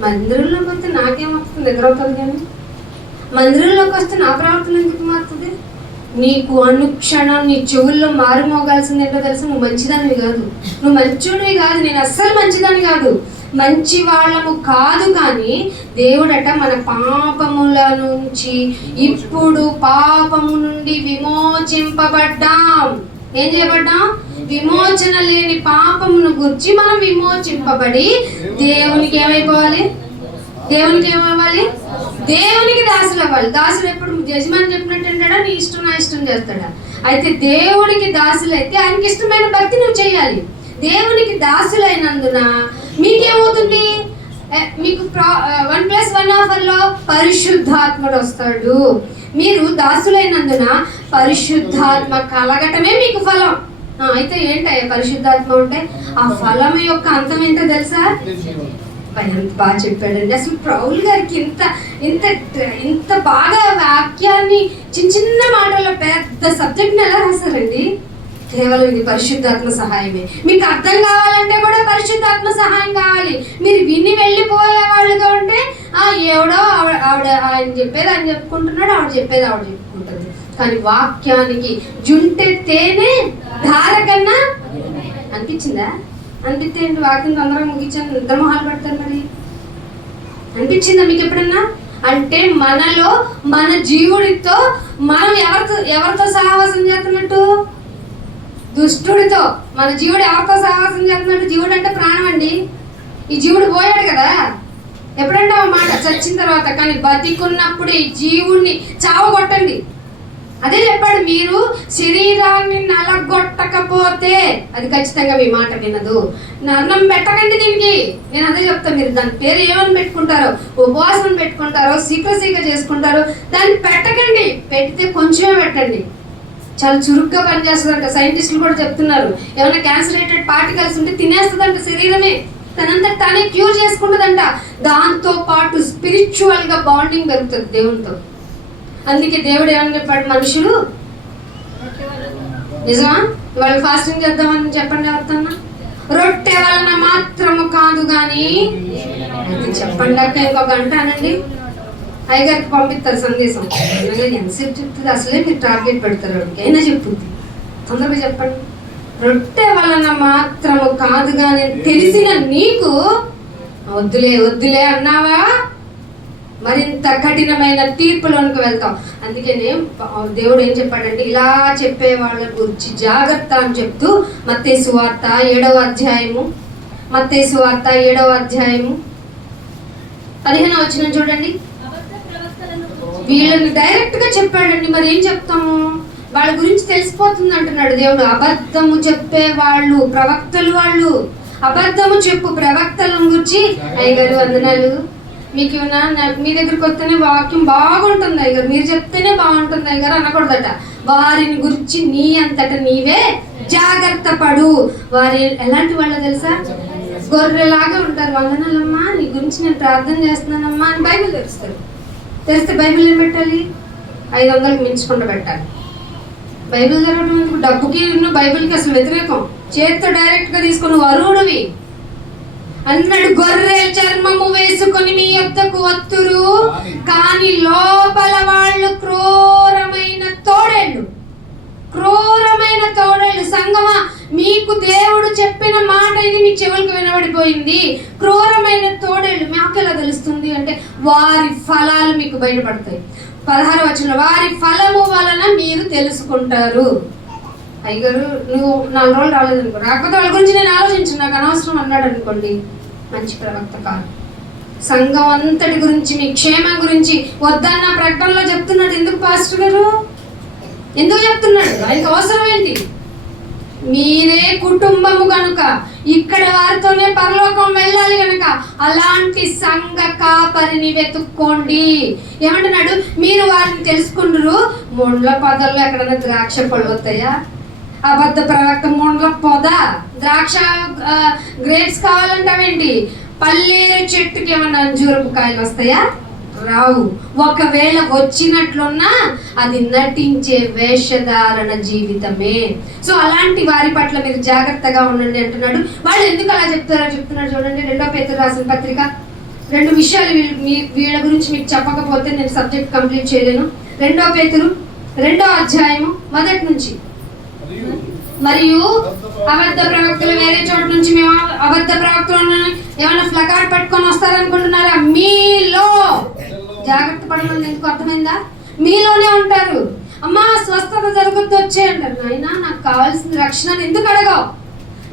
మందిరంలోకి వస్తే నాకేమవుతుంది? నిద్రవుతుంది. కానీ మందిరంలోకి వస్తే నా ప్రవర్తన ఎందుకు మారుతుంది? నీకు అనుక్షణం నీ చెవుల్లో మారుమోగాల్సింది ఏంటో తెలుసు? నువ్వు మంచిదానివి కాదు, నువ్వు మంచోడివి కాదు, నేను అస్సలు మంచిదాన్ని కాదు, మంచి వాళ్ళము కాదు. కానీ దేవుడట మన పాపముల నుంచి ఇప్పుడు పాపము నుండి విమోచింపబడ్డాం. ఏం చేయబడ్డాం? విమోచన లేని పాపమును గురించి మనం విమోచింపబడి దేవునికి ఏమైపోవాలి? దేవునికి దాసులు అవ్వాలి. దాసులు ఎప్పుడు యజమాని చెప్పినట్టు అంటాడా? నీ ఇష్టం నా ఇష్టం చేస్తాడా? అయితే దేవుడికి దాసులు అయితే ఆయనకి ఇష్టమైన భక్తి నువ్వు చేయాలి. దేవునికి దాసులైనందున మీకేమవుతుంది? మీకు 1+1 ఆఫర్లో పరిశుద్ధాత్ముడు వస్తాడు. మీరు దాసులైనందున పరిశుద్ధాత్మ కలగటమే మీకు ఫలం. అయితే ఏంటయ్యా పరిశుద్ధాత్మ ఉంటే? ఆ ఫలం యొక్క అంతం ఏంటో తెలుసా? ఎంత బాగా చెప్పాడండి. అసలు పౌలు గారికి ఇంత బాగా వాక్యాన్ని చిన్న మాటల్లో పెద్ద సబ్జెక్ట్ని ఎలా రాశారండి? కేవలం ఇది పరిశుద్ధాత్మ సహాయమే. మీకు అర్థం కావాలంటే కూడా పరిశుద్ధాత్మ సహాయం కావాలి. మీరు విని వెళ్ళిపోయే వాళ్ళుగా ఉంటే ఎవడో ఆవిడ ఆయన చెప్పేది ఆయన చెప్పుకుంటున్నాడు, ఆవిడ చెప్పేది ఆవిడ చెప్పుకుంటుంది. కానీ వాక్యానికి జుంటె తేనె ధార కన్నా అనిపించిందా? అనిపిస్తే ఏంటి? వాక్యం తొందరగా ముగించాను, నిద్ర మొహాలు పడతారు. మరి అనిపించిందా మీకు ఎప్పుడన్నా? అంటే మనలో మన జీవుడితో మనం ఎవరితో సహవాసం చేస్తున్నట్టు? దుష్టుడితో. మన జీవుడు ఎవరితో సహవాసం చేస్తున్నట్టు? జీవుడు అంటే ప్రాణం అండి. ఈ జీవుడు పోయాడు కదా, ఎప్పుడంటే ఆ మాట చచ్చిన తర్వాత. కానీ బతికున్నప్పుడు ఈ జీవుడిని చావగొట్టండి. అదే చెప్పాడు, మీరు శరీరాన్ని నలగొట్టకపోతే అది ఖచ్చితంగా మీ మాట వినదు. అన్నం పెట్టకండి దీనికి. నేను అదే చెప్తాను, మీరు దాని పేరు ఏమని పెట్టుకుంటారో, ఉపవాసం పెట్టుకుంటారో, సీక్రెసీగా చేసుకుంటారో, దాన్ని పెట్టకండి. పెడితే కొంచెమే పెట్టండి, చాలా చురుగ్గా పనిచేస్తుందంట. సైంటిస్టులు కూడా చెప్తున్నారు, ఏమైనా క్యాన్సరేటెడ్ పార్టికల్స్ ఉంటే తినేస్తుందంట శరీరమే, తనంతా తానే క్యూర్ చేసుకుంటుందంట. దాంతో పాటు స్పిరిచువల్గా బాండింగ్ పెరుగుతుంది దేవునితో. అందుకే దేవుడు ఏమని చెప్పాడు? మనుషులు నిజమా? ఇవాళ ఫాస్టింగ్ చేద్దామని చెప్పండి ఎవరితోన్నా. రొట్టె వలన మాత్రము కాదు కానీ చెప్పండి అక్క, ఇంకో గంట అనండి, అయ్యగారికి పంపిస్తారు సందేశం. ఎంతసేపు చెప్తుంది? అసలే మీరు టార్గెట్ పెడతారు, వాడికి అయినా చెప్తుంది. తొందరగా చెప్పండి. రొట్టె వలన మాత్రము కాదు కానీ తెలిసిన నీకు వద్దులే అన్నావా, మరింత కఠినమైన తీర్పులోనికి వెళ్తాం. అందుకనే దేవుడు ఏం చెప్పాడంటే, ఇలా చెప్పే వాళ్ళ గురించి జాగ్రత్త అని చెప్తూ మత్తయి సువార్త 7వ అధ్యాయము 15వ వచనం చూడండి. వీళ్ళని డైరెక్ట్ గా చెప్పాడండి. మరి ఏం చెప్తాము? వాళ్ళ గురించి తెలిసిపోతుంది అంటున్నాడు దేవుడు. అబద్ధము చెప్పే వాళ్ళు ప్రవక్తలు, వాళ్ళు అబద్ధము చెప్పు ప్రవక్తలను గురించి, అయ్యగారు వందనాలు, మీకు మీ దగ్గరికి వస్తేనే వాక్యం బాగుంటుంది అయ్యగారు, మీరు చెప్తేనే బాగుంటుంది అయ్యగారు అనకూడదట. వారిని గురించి నీ అంతట నీవే జాగ్రత్త పడు. వారి ఎలాంటి వాళ్ళ తెలుసా? గొర్రెలాగా ఉంటారు. వందనాలమ్మా, నీ గురించి నేను ప్రార్థన చేస్తున్నానమ్మా అని బైబిల్ తెరుస్తారు. తెరిస్తే బైబిల్ ఏం పెట్టాలి? 500కి మించకుండా పెట్టాలి. బైబిల్ చదవడం డబ్బుకి బైబిల్కి అసలు వ్యతిరేకం. చేతితో డైరెక్ట్ గా తీసుకుని అరువుడివి అన్నాడు. గొర్రె చర్మము వేసుకొని మీ యొద్దకు వత్తురు, కానీ లోపల వాళ్ళు క్రూరమైన తోడేళ్ళు. క్రూరమైన తోడేళ్ళు. సంగమా, మీకు దేవుడు చెప్పిన మాట ఇది మీ చెవులకు వినబడిపోయింది. క్రూరమైన తోడేళ్ళు. మాకు ఎలా తెలుస్తుంది అంటే వారి ఫలాలు మీకు బయటపడతాయి. 16వ వచనం, వారి ఫలము వలన మీరు తెలుసుకుంటారు. అయ్యగారు నువ్వు 4 రోజులు రాలేదనుకో, రాకపోతే వాళ్ళ గురించి నేను ఆలోచించను, నాకు అనవసరం అన్నాడు అనుకోండి, మంచి ప్రవక్త కాదు. సంఘం అంతటి గురించి, మీ క్షేమం గురించి వద్దన్న ప్రకటనలో చెప్తున్నాడు. ఎందుకు పాస్టర్ గారు ఎందుకు చెప్తున్నాడు? ఆయనకు అవసరం ఏంటి? మీరే కుటుంబము కనుక, ఇక్కడ వారితోనే పరలోకం వెళ్ళాలి కనుక అలాంటి సంఘ కాపరిని వెతుక్కోండి. ఏమంటున్నాడు? మీరు వారిని తెలుసుకుంటారు. ముండ్ల పొదల్లో ఎక్కడైనా ద్రాక్ష పళ్ళు వస్తాయా? అబద్ధ ప్రవక్త ముండ్ల పొద, ద్రాక్ష గ్రేప్స్ కావాలంటావేంటి? పల్లేరు చెట్టుకి ఏమన్నా అంజూరపు కాయలు వస్తాయా? రావు. ఒకవేళ వచ్చినట్లున్నా అది నటించే వేషధారణ జీవితమే. సో అలాంటి వారి పట్ల మీరు జాగ్రత్తగా ఉండండి అంటున్నాడు. వాళ్ళు ఎందుకు అలా చెప్తున్నాడు చూడండి. 2వ పేతురు రాసిన పత్రిక 2 విషయాలు వీళ్ళ గురించి మీకు చెప్పకపోతే నేను సబ్జెక్ట్ కంప్లీట్ చేయలేను. 2వ పేతురు 2వ అధ్యాయము 1 నుంచి, మరియు అబద్ధ ప్రవక్తలు వేరే చోట నుంచి మేము అబద్ధ ప్రవక్తలు ఏమైనా ఫ్లకార్డ్ పట్టుకొని వస్తారనుకుంటున్నారా? మీలో జాగ్రత్త పడమని ఎందుకు అర్థమైందా? మీలోనే ఉంటారు. అమ్మా స్వస్థత జరుగుతూ వచ్చే అంటారు. నాయనా నాకు కావాల్సింది రక్షణ ఎందుకు అడగవు?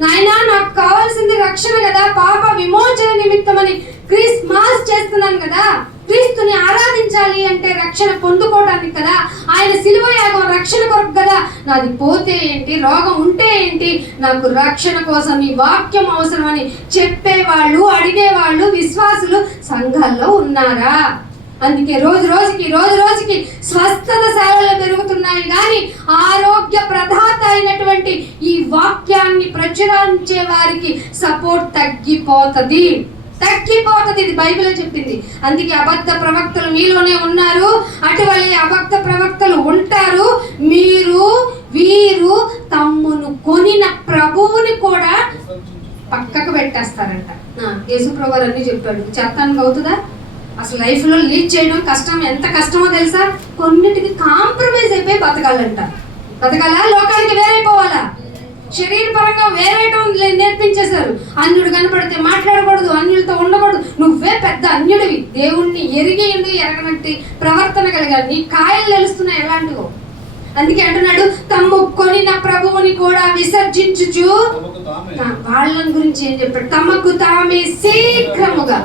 నాయనా నాకు కావాల్సింది రక్షణ కదా, పాప విమోచన నిమిత్తం అని క్రిస్మస్ చేస్తున్నాను కదా. క్రీస్తుని ఆరాధించాలి అంటే రక్షణ పొందుకోవడానికి కదా. ఆయన సిలువ యాగం రక్షణ కొరకు కదా. నాది పోతే ఏంటి, రోగం ఉంటే ఏంటి, నాకు రక్షణ కోసం ఈ వాక్యం అవసరం అని చెప్పేవాళ్ళు, అడిగేవాళ్ళు, విశ్వాసులు సంఘాల్లో ఉన్నారా? అందుకే రోజు రోజుకి స్వస్థత సేవలు పెరుగుతున్నాయి, కానీ ఆరోగ్య ప్రదాత అయినటువంటి ఈ వాక్యాన్ని ప్రచురించే వారికి సపోర్ట్ తగ్గిపోతుంది. ఇది బైబిల్ చెప్పింది. అందుకే అబద్ధ ప్రవక్తలు మీలోనే ఉన్నారు. అటువలే అబద్ధ ప్రవక్తలు ఉంటారు. వీరు తమ్మును కొనిన ప్రభువుని కూడా పక్కకు పెట్టేస్తారంట. యేసు ప్రభు అన్ని చెప్పాడు. చేస్తానికి అవుతుందా? అసలు లైఫ్లో లీడ్ చేయడం కష్టం. ఎంత కష్టమో తెలుసా? కొన్నిటికి కాంప్రమైజ్ అయిపోయి బతకాలా? లోకానికి వేరైపోవాలా? శరీరపరంగా వేరేయటం నేర్పించేశారు. అన్యుడు కనపడితే మాట్లాడకూడదు, అన్యులతో ఉండకూడదు, నువ్వే పెద్ద అన్యుడివి, దేవుణ్ణి ఎరగనట్టి ప్రవర్తన కలిగారు, నీ కాయలు తెలుస్తున్నాయి ఎలాంటివో. అందుకే అంటున్నాడు, తమ్ము కొనిన ప్రభువుని కూడా విసర్జించుచు. వాళ్ళని గురించి ఏం చెప్పాడు? తమకు తామే శీఘ్రముగా,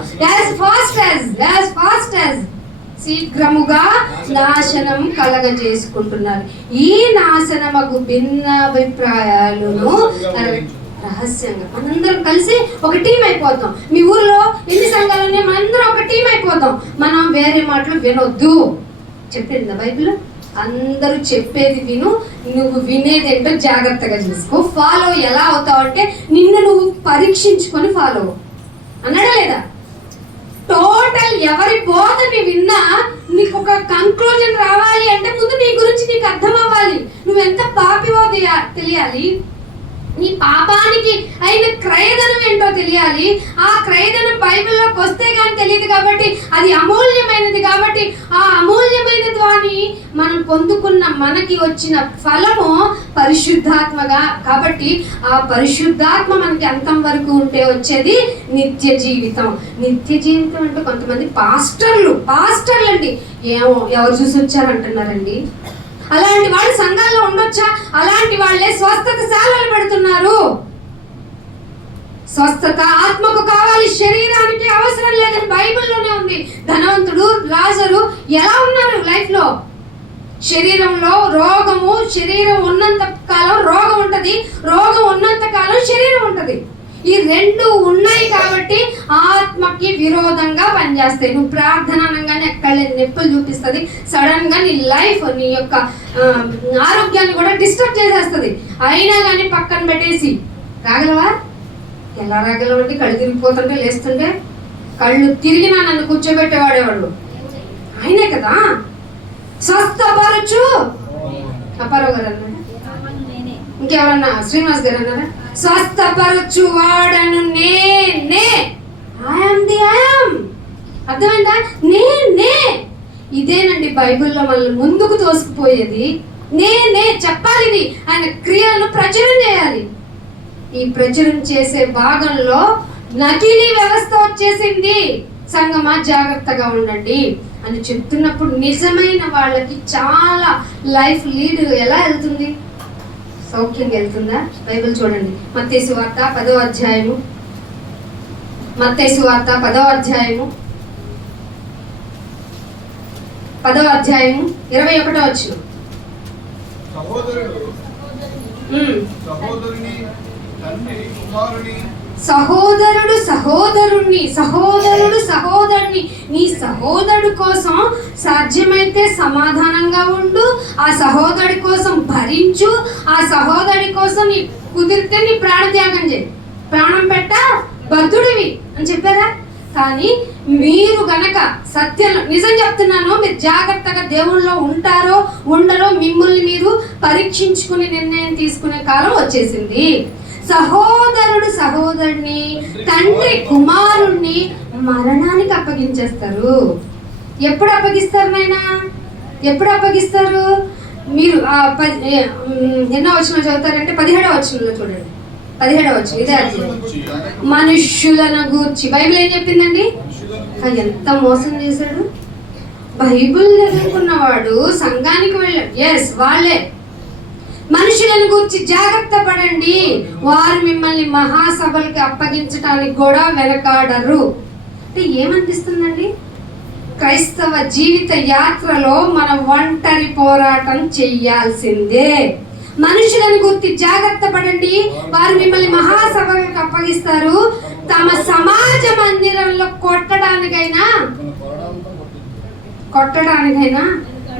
శీఘ్రముగా నాశనం కలగజేసుకుంటున్నారు. ఈ నాశనమగు భిన్నాభిప్రాయాలను రహస్యంగా మనందరం కలిసి ఒక టీం అయిపోతాం. మీ ఊర్లో ఎన్ని సంఘాలు ఉన్నాయి? మనందరం ఒక టీం అయిపోతాం. మనం వేరే మాటలు వినొద్దు. చెప్పిందా బైబిల్? అందరూ చెప్పేది విను, నువ్వు వినేదేంటో జాగ్రత్తగా చూసుకో. ఫాలో ఎలా అవుతావు అంటే నిన్ను నువ్వు పరీక్షించుకొని ఫాలో అన్నాడా లేదా? టోటల్ ఎవరి బోధని విన్నా నీకు ఒక కంక్లూజన్ రావాలి అంటే ముందు నీ గురించి నీకు అర్థం అవ్వాలి. నువ్వెంత పాపివో తెలియాలి. నీ పాపానికి అయిన క్రయధనం ఏంటో తెలియాలి. ఆ క్రయధనం బైబిల్లోకి వస్తే కానీ తెలియదు కాబట్టి అది అమూల్యమైనది. కాబట్టి ఆ అమూల్యమైన దాన్ని మనం పొందుకున్న మనకి వచ్చిన ఫలము పరిశుద్ధాత్మగా. కాబట్టి ఆ పరిశుద్ధాత్మ మనకి అంతం వరకు ఉంటే వచ్చేది నిత్య జీవితం. నిత్య జీవితం అంటే కొంతమంది పాస్టర్లు అండి, ఏమో ఎవరు చూసి వచ్చారంటున్నారండి. అలాంటి వాళ్ళు సంఘాల్లో ఉండొచ్చా? అలాంటి వాళ్ళే స్వస్థత శాలలు పెడుతున్నారు. స్వస్థత ఆత్మకు కావాలి, శరీరానికి అవసరం లేదని బైబిల్లోనే ఉంది. ధనవంతుడు లాజరు ఎలా ఉన్నారు లైఫ్ లో? శరీరంలో రోగము, శరీరం ఉన్నంత కాలం రోగం ఉంటుంది, రోగం ఉన్నంత కాలం శరీరం ఉంటుంది. ఈ రెండు ఉన్నాయి కాబట్టి ఆత్మకి విరోధంగా పనిచేస్తాయి. నువ్వు ప్రార్థన అనగానే ఎక్కడ నొప్పులు చూపిస్తుంది, సడన్ గా నీ లైఫ్, నీ యొక్క ఆరోగ్యాన్ని కూడా డిస్టర్బ్ చేసేస్తుంది. అయినా కానీ పక్కన పెట్టేసి రాగలవా? ఎలా రాగలవండి? కళ్ళు తిరిగిపోతుంటే, లేస్తుంటే కళ్ళు తిరిగినా నన్ను కూర్చోబెట్టేవాడేవాడు ఆయనే కదా. స్వస్థపరచు అప్పారావు గారు అన్నాడు, ఇంకెవరన్నా శ్రీనివాస్ గారు అన్నారా? స్వస్థపరచు వాడను నేనే. అర్థమైందా? నేనే. ఇదేనండి బైబిల్లో మనల్ని ముందుకు తోసుకుపోయేది. నేనే చెప్పాలి, ఇది ఆయన క్రియలను ప్రచురం చేయాలి. ఈ ప్రచురం చేసే భాగంలో నకిలీ వ్యవస్థ వచ్చేసింది. సంగమా జాగ్రత్తగా ఉండండి అని చెప్తున్నప్పుడు నిజమైన వాళ్ళకి చాలా లైఫ్ లీడ్ ఎలా వెళ్తుంది? సౌఖ్యంగా వెళ్తుందా? బైబిల్ చూడండి, మత్తయి సువార్త 10వ అధ్యాయము, మత్తయి సువార్త 10వ అధ్యాయము 21వ వచనం. సహోదరుడు సహోదరుని నీ సహోదరుడు కోసం సాధ్యమైతే సమాధానంగా ఉండు, ఆ సహోదరుడి కోసం భరించు, ఆ సహోదరుడి కోసం నీ కుదిరితే నీ ప్రాణత్యాగం చేయి, ప్రాణం పెట్ట బద్ధుడివి అని చెప్పారా? కానీ మీరు గనక సత్యం, నిజం చెప్తున్నాను, మీరు జాగ్రత్తగా దేవుళ్ళలో ఉంటారో ఉండరో మిమ్మల్ని మీరు పరీక్షించుకుని నిర్ణయం తీసుకునే కాలం వచ్చేసింది. సహోదరుడు సహోదరుని, తండ్రి కుమారుణ్ణి మరణానికి అప్పగించేస్తారు. ఎప్పుడు అప్పగిస్తారు నాయనా? ఎప్పుడు అప్పగిస్తారు? మీరు ఎన్నో వచనం చదువుతారంటే 17వ వచనంలో చూడండి, 17వ వచనం ఇదే అధ్యాయం. మనుష్యులను గూర్చి బైబిల్ ఏం చెప్పిందండి? ఎంత మోసం చేశాడు. బైబిల్ చదువుకున్నవాడు సంఘానికి వెళ్ళాడు, ఎస్ వాళ్ళే. మనుషులను గురించి జాగ్రత్త పడండి, వారు మిమ్మల్ని మహాసభలకి అప్పగించడానికి కూడా వెనకాడరు. అంటే ఏమనిపిస్తుందండి? క్రైస్తవ జీవిత యాత్రలో మనం ఒంటరి పోరాటం చెయ్యాల్సిందే. మనుషులను గురించి జాగ్రత్త పడండి, వారు మిమ్మల్ని మహాసభలకు అప్పగిస్తారు. తమ సమాజ మందిరంలో కొట్టడానికైనా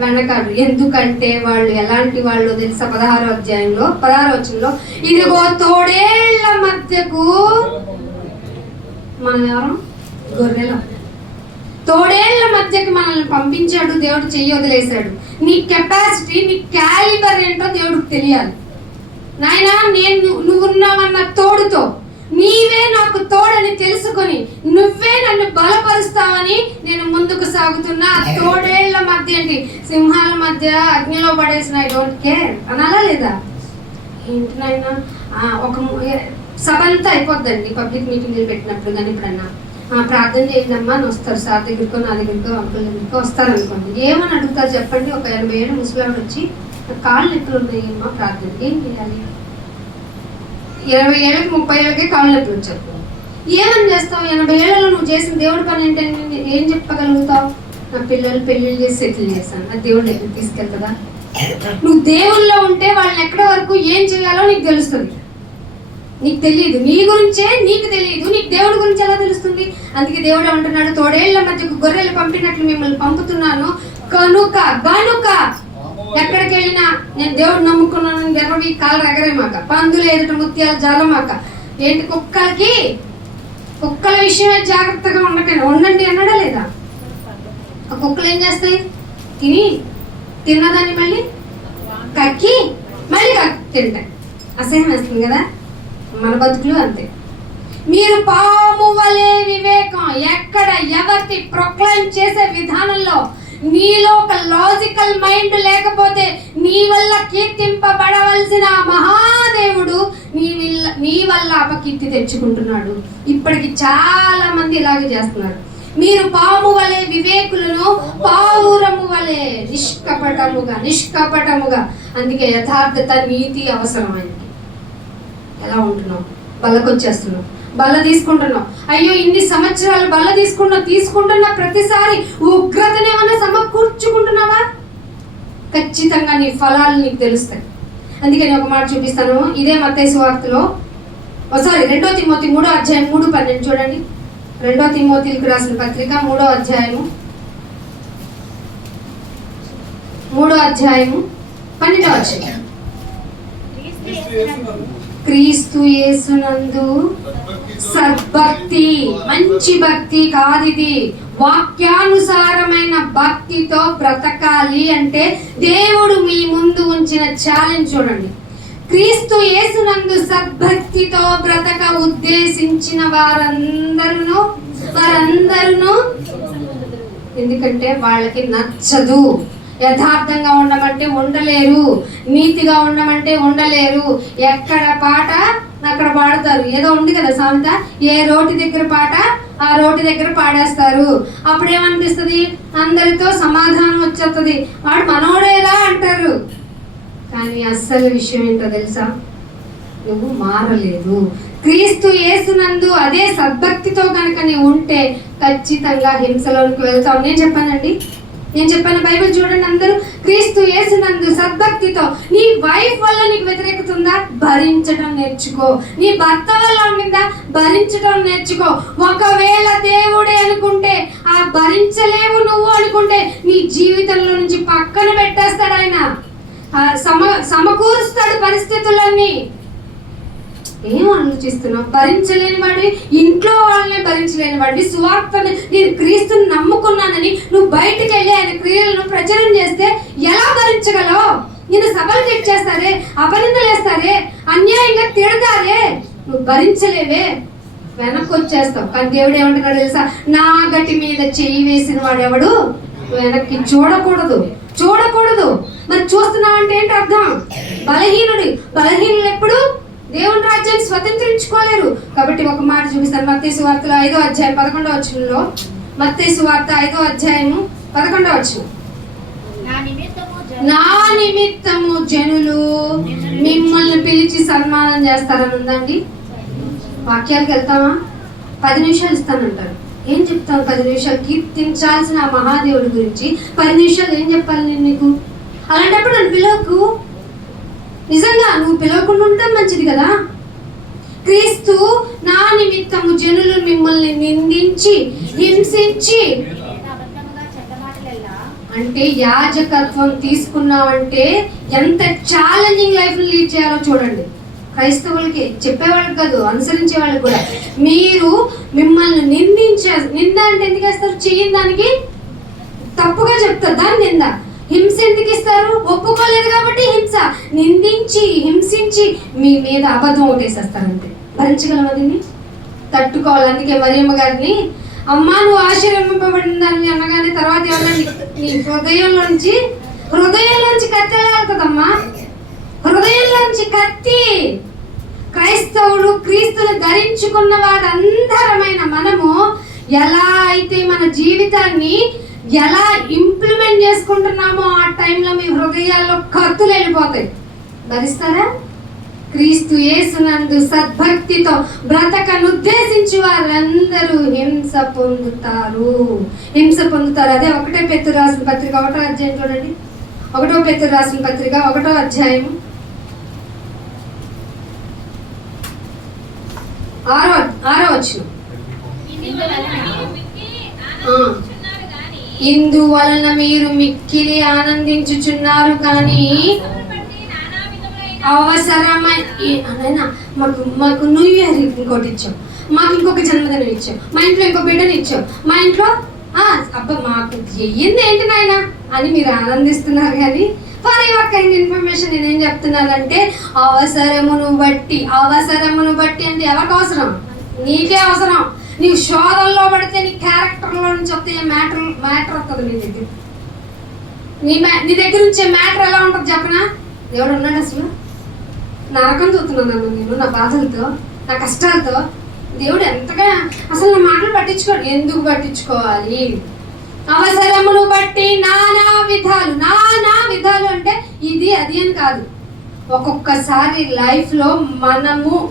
వెనకాడు. ఎందుకంటే వాళ్ళు ఎలాంటి వాళ్ళు తెలుసా? 16వ అధ్యాయంలో 16వ వచనంలో, ఇదిగో తోడేళ్ల మధ్యకు, మనం ఎవరు? గొర్రెల. తోడేళ్ల మధ్యకు మనల్ని పంపించాడు దేవుడు, చెయ్యి వదిలేశాడు. నీ కెపాసిటీ, నీ క్యాలిబర్ ఏంటో దేవుడికి తెలియాలి. నాయనా, నువ్వున్నావన్న తోడుతో, నీవే నాకు తోడని తెలుసుకొని నువ్వే నన్ను బలపరుస్తావని నేను ముందుకు సాగుతున్నా. తోడేళ్ల మధ్య ఏంటి? సింహాల మధ్య అగ్నిలో పడేసిన ఐ డోంట్ కేర్ అనాలా లేదా? ఏంటి నాయనా, ఒక సభ అంతా అయిపోద్దండి పబ్లిక్ మీటింగ్లు పెట్టినప్పుడు. కానీ ఇప్పుడన్నా ప్రార్థన చేద్దామా అని వస్తారు, సార్ దగ్గరకో నా దగ్గరకో అంకుల్ దగ్గరకో వస్తారు అనుకోండి. ఏమని అడుగుతారు చెప్పండి? ఒక 80 ఏళ్ళు ముసలాడు వచ్చి కాళ్ళు నొప్పులు ఉన్నాయమ్మా, ప్రార్థనకి ఏం చేయాలి? 20 ఏళ్ళకి 30 ఏళ్ళకే కాళ్ళు నొప్పులు వచ్చారు. ఏమని చేస్తావు? 80 ఏళ్ళలో నువ్వు చేసిన దేవుడి పని ఏంటంటే ఏం చెప్పగలుగుతావు? నా పిల్లలు పెళ్ళిళ్ళు చేసి సెటిల్ చేశాను, నా దేవుడి దగ్గర తీసుకెళ్తుందా? నువ్వు దేవుళ్ళలో ఉంటే వాళ్ళని ఎక్కడి వరకు ఏం చేయాలో నీకు తెలుస్తుంది. నీకు తెలియదు, నీ గురించే నీకు తెలియదు, నీకు దేవుడి గురించి ఎలా తెలుస్తుంది? అందుకే దేవుడు అంటున్నాడు, తోడేళ్ల మధ్యకు గొర్రెలు పంపినట్లు మిమ్మల్ని పంపుతున్నాను కనుక. ఎక్కడికి వెళ్ళినా నేను దేవుడు నమ్ముకున్నాను గర్వవి కాలు ఎగరేమాక, పందులు ఎదుట ముత్యాలు జాలమాక. ఏంటి? కుక్కల విషయమే జాగ్రత్తగా ఉండండి అన్నాడా లేదా? ఆ కుక్కలు ఏం చేస్తాయి? తిన్నదాన్ని మళ్ళీ కక్కి మళ్ళీ తింటాయి. అసహ్యం వేస్తుంది కదా. మన బతుకులు అంతే. మీరు పాము వలె వివేకం, ఎక్కడ ఎవరికి ప్రొక్లైమ్ చేసే విధానంలో నీలో ఒక లాజికల్ మైండ్ లేకపోతే నీ వల్ల కీర్తింపబడవలసిన మహాదేవుడు నీ వల్ల అపకీర్తి తెచ్చుకుంటున్నాడు. ఇప్పటికి చాలా మంది ఇలాగే చేస్తున్నారు. మీరు పాము వలె వివేకులను, పావురము వలె నిష్కపటముగా. అందుకే యథార్థత, నీతి అవసరమైంది. ఎలా ఉంటున్నావు? బల్లకొచ్చేస్తున్నావు, బల్ల తీసుకుంటున్నావు. అయ్యో, ఇన్ని సంవత్సరాలు బల్ల తీసుకుంటున్నా ప్రతిసారి ఉగ్రతనేమన్నా సమకూర్చుకుంటున్నావా? ఖచ్చితంగా నీ ఫలాలు నీకు తెలుస్తాయి. అందుకే నేను ఒక మాట చూపిస్తాను. ఇదే మత్తయి సువార్తలో 2 తిమోతి 3వ అధ్యాయం 3:12 చూడండి. 2 తిమోతికి రాసిన పత్రిక 3వ అధ్యాయము 12వ వచనం. క్రీస్తు యేసునందు సద్భక్తి, మంచి భక్తి కాదు ఇది, వాక్యానుసారమైన భక్తితో బ్రతకాలి అంటే దేవుడు మీ ముందు ఉంచిన ఛాలెంజ్ చూడండి. క్రీస్తు యేసునందు సద్భక్తితో బ్రతక ఉద్దేశించిన వారందరూ ఎందుకంటే వాళ్ళకి నచ్చదు. యథార్థంగా ఉండమంటే ఉండలేరు, నీతిగా ఉండమంటే ఉండలేరు. ఎక్కడ పాట అక్కడ పాడతారు. ఏదో ఉంది కదా సామెత, ఏ రోటి దగ్గర పాట ఆ రోటి దగ్గర పాడేస్తారు. అప్పుడు ఏమనిపిస్తుంది? అందరితో సమాధానం వచ్చేస్తుంది, వాడు మనోడేలా అంటారు. కానీ అస్సలు విషయం ఏంటో తెలుసా? నువ్వు మారలేదు. క్రీస్తు యేసునందు అదే సద్భక్తితో కనుక నీవు ఉంటే ఖచ్చితంగా హింసలోనికి వెళ్తావు. నేను చెప్పాను బైబిల్ చూడండి అందరూ. క్రీస్తు యేసునందు సద్భక్తితో. నీ వైఫ్ వల్ల నీకు వ్యతిరేకత ఉందా? భరించడం నేర్చుకో. నీ భర్త వల్ల ఉందా? భరించడం నేర్చుకో. ఒకవేళ దేవుడే అనుకుంటే, ఆ భరించలేవు నువ్వు అనుకుంటే నీ జీవితంలో నుంచి పక్కన పెట్టేస్తాడు ఆయన. సమకూరుస్తాడు పరిస్థితులన్నీ. ఏం ఆలోచిస్తున్నావు? భరించలేని వాడివి, ఇంట్లో వాళ్ళనే భరించలేని వాడివి. సువార్తని, నేను క్రీస్తుని నమ్ముకున్నానని నువ్వు బయటికి వెళ్ళి ఆయన క్రియలను ప్రచారం చేస్తే ఎలా భరించగలవు? నేను సభలు తెచ్చేస్తారే, అపనిందలు వేస్తారే, అన్యాయంగా తిడతారే, నువ్వు భరించలేవే, వెనక్కి వచ్చేస్తావు. కానీ దేవుడు ఏమంటున్నాడు తెలుసా? నా గటి మీద చెయ్యి వేసిన వాడు ఎవడు వెనక్కి చూడకూడదు. మరి చూస్తున్నావు అంటే ఏంటి అర్థం? బలహీనులు ఎప్పుడు దేవుని రాజ్యాన్ని స్వతంత్రించుకోలేరు. కాబట్టి ఒక మాట చూపిస్తాను. మత్తయి సువార్తలో 5వ అధ్యాయం 11వ వచనంలో. మత్తయి సువార్త 5వ అధ్యాయము 11వ వచనం. నా నిమిత్తము జనులు మిమ్మల్ని పిలిచి సన్మానం చేస్తారని ఉందండి. వాక్యాలకు వెళ్తామా? 10 నిమిషాలు ఇస్తానంటారు. ఏం చెప్తాను? 10 నిమిషాలు కీర్తించాల్సిన ఆ మహాదేవుడి గురించి 10 నిమిషాలు ఏం చెప్పాలి నేను నీకు? అలాంటప్పుడు నన్ను పిలవకు. నిజంగా నువ్వు పిలవకుండా ఉంటే మంచిది కదా. క్రీస్తు నా నిమిత్తము జనులు మిమ్మల్ని నిందించి హింసించి, అంటే యాజకత్వం తీసుకున్నావంటే ఎంత ఛాలెంజింగ్ లైఫ్ లీడ్ చేయాలో చూడండి. క్రైస్తవులకి చెప్పేవాళ్ళకి కాదు, అనుసరించే వాళ్ళకి కూడా. మీరు మిమ్మల్ని నింద అంటే ఎందుకు వేస్తారు? చేయని దానికి తప్పుగా చెప్తారు, దాన్ని నింద. హింస ఎందుకు ఇస్తారు? ఒప్పుకోలేదు కాబట్టి హింస. నిందించి హింసించి మీ మీద అబద్ధం ఒకటేసేస్తారంటే భరించగలమని తట్టుకోవాలి. అందుకే మరియమ్మ గారిని, అమ్మా నువ్వు ఆశీర్వదింపబడిందని అనగానే తర్వాత ఏమన్నా నీ హృదయంలోంచి కత్తి వెళ్తుందమ్మా. హృదయంలోంచి కత్తి. క్రైస్తవులు, క్రీస్తుని ధరించుకున్న వారందరమైన మనము ఎలా అయితే మన జీవితాన్ని ఎలా ఇంప్లిమెంట్ చేసుకుంటున్నామో ఆ టైంలో మీ హృదయాల్లో కత్తులు వెళ్ళిపోతాయి. భరిస్తారా? క్రీస్తు యేసునందు సద్భక్తితో బ్రతకనుద్దేశించి వారందరూ హింస పొందుతారు. అదే 1 పేతురు రాసిన పత్రిక 1వ అధ్యాయం చూడండి. 1 పేతురు రాసిన పత్రిక 1వ అధ్యాయం 6వ వచనం. ఇందువలన మీరు మిక్కిలి ఆనందించుచున్నారు కానీ అవసరమైన మాకు న్యూ ఇయర్ ఇంకోటి ఇచ్చావు, మాకు ఇంకొక జన్మదినం ఇచ్చావు, మా ఇంట్లో ఇంకో బిడ్డను ఇచ్చావు, మా ఇంట్లో అబ్బా మాకు చెయ్యింది ఏంటి నాయన అని మీరు ఆనందిస్తున్నారు. కానీ ఫర్ యువర్ కైండ్ ఇన్ఫర్మేషన్ నేనేం చెప్తున్నానంటే అవసరమును బట్టి అంటే ఎవరికి అవసరం? నీకే అవసరం. నీవు శోధనలో పడితే నీ క్యారెక్టర్లో నుంచి వస్తే మ్యాటర్ వస్తుంది నీ దగ్గర. నీ దగ్గర నుంచే మ్యాటర్ ఎలా ఉంటుంది చెప్పనా? దేవుడు ఉన్నాడు అసలు? నరకం చూస్తున్నాను నేను, నా బాధలతో, నా కష్టాలతో. దేవుడు ఎంతగా అసలు నా మాటలు పట్టించుకోడు. ఎందుకు పట్టించుకోవాలి? అవసరమును బట్టి నానా విధాలు అంటే ఇది అది అని కాదు. ఒక్కొక్కసారి లైఫ్లో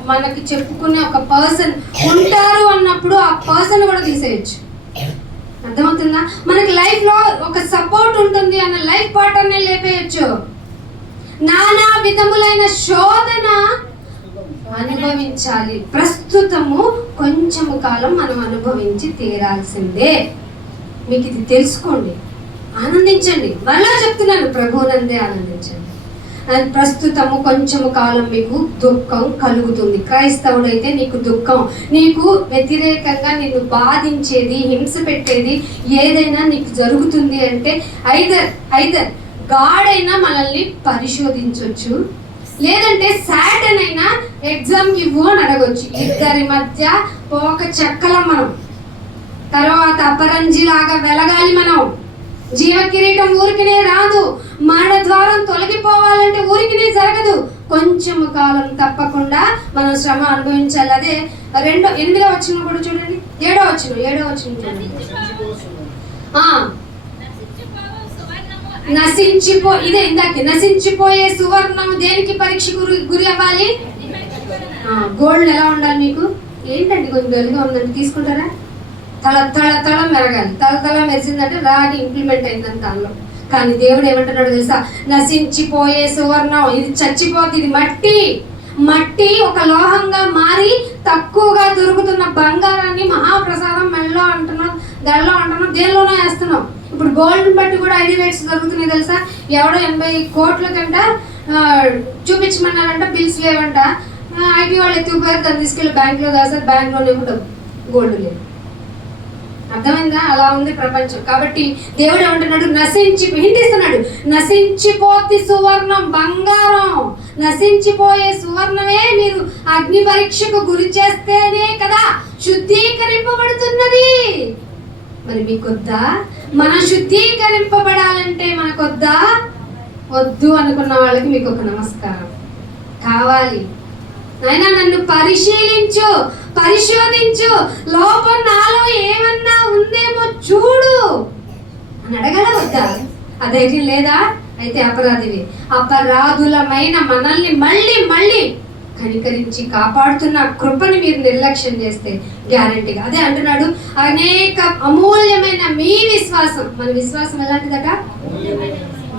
మనకి చెప్పుకునే ఒక పర్సన్ ఉంటారు అన్నప్పుడు ఆ పర్సన్ కూడా తీసేయచ్చు. అర్థమవుతుందా? మనకి లైఫ్ లో ఒక సపోర్ట్ ఉంటుంది అన్న లైఫ్ పార్ట్నర్నే లేపేయచ్చు. నానా విధములైన శోధన అనుభవించాలి. ప్రస్తుతము కొంచెము కాలం మనం అనుభవించి తీరాల్సిందే. మీకు ఇది తెలుసుకోండి, ఆనందించండి. మళ్ళా చెప్తున్నాను, ప్రభువునందే ఆనందించండి. ప్రస్తుతము కొంచెము కాలం మీకు దుఃఖం కలుగుతుంది. క్రైస్తవుడైతే నీకు దుఃఖం, నీకు వ్యతిరేకంగా నిన్ను బాధించేది, హింస పెట్టేది ఏదైనా నీకు జరుగుతుంది అంటే ఐదర్ గాడ్ అయినా మనల్ని పరిశోధించవచ్చు, లేదంటే సాటన్ అయినా ఎగ్జామ్కి ఇవ్వు అని అడగొచ్చు. ఇద్దరి మధ్య ఒక చెక్కలం మనం, తర్వాత అపరంజిలాగా వెలగాలి మనం. జీవ కిరీటం ఊరికినే రాదు, మరణ ద్వారం తొలగిపోవాలంటే ఊరికినే జరగదు. కొంచెము కాలం తప్పకుండా మనం శ్రమ అనుభవించాలి. అదే 8వ వచనం కూడా చూడండి, 7వ వచనం చూడండి. ఇదే ఇందాక నశించిపోయే సువర్ణము దేనికి పరీక్షకు గురి అవ్వాలి? గోల్డ్ ఎలా ఉండాలి మీకు? ఏంటండి కొంచెం వెలుగా ఉందంటే తీసుకుంటారా? తల మెరగాలి. తల మెరిసిందంటే రాని ఇంప్లిమెంట్ అయిందని దానిలో. కానీ దేవుడు ఏమంటున్నాడు తెలుసా? నశించిపోయే సువర్ణం, ఇది చచ్చిపోతుంది, ఇది మట్టి ఒక లోహంగా మారి తక్కువగా దొరుకుతున్న బంగారాన్ని మహాప్రసాదం మెల్లో అంటున్నాం, గల్లో అంటున్నాం, దేనిలోనో వేస్తున్నాం. ఇప్పుడు గోల్డ్ బట్టి కూడా ఐడి రేట్స్ దొరుకుతున్నాయి తెలుసా? ఎవడో 80 కోట్ల కంట చూపించమన్నారంట, బిల్స్ లేవంట. ఐటీ వాళ్ళు ఎత్తుకుపోయారు, దాన్ని తీసుకెళ్ళి బ్యాంకులో దాసారు, బ్యాంకులోనే కూడా గోల్డ్ లేదు. అర్థమైందా? అలా ఉంది ప్రపంచం. కాబట్టి దేవుడు ఏమంటున్నాడు? హింటిస్తున్నాడు, నశించిపోతే సువర్ణం, బంగారం, నశించిపోయే సువర్ణమే మీరు అగ్ని పరీక్షకు గురి చేస్తేనే కదా శుద్ధీకరింపబడుతున్నది. మరి మీకొద్దా? మనం శుద్ధీకరింపబడాలంటే మనకొద్దా? వద్దు అనుకున్న వాళ్ళకి మీకు ఒక నమస్కారం కావాలి. నాయనా నన్ను పరిశోధించు, లోపం నాలో ఏమన్నా ఉందేమో చూడు అని అడగల వద్దా? ఆ ధైర్యం లేదా? అయితే అపరాధివి. అపరాధులమైన మనల్ని మళ్ళీ కనికరించి కాపాడుతున్న కృపని మీరు నిర్లక్ష్యం చేస్తే గ్యారంటీగా అదే అంటున్నాడు, అనేక అమూల్యమైన మీ విశ్వాసం. మన విశ్వాసం ఎలాంటిదట?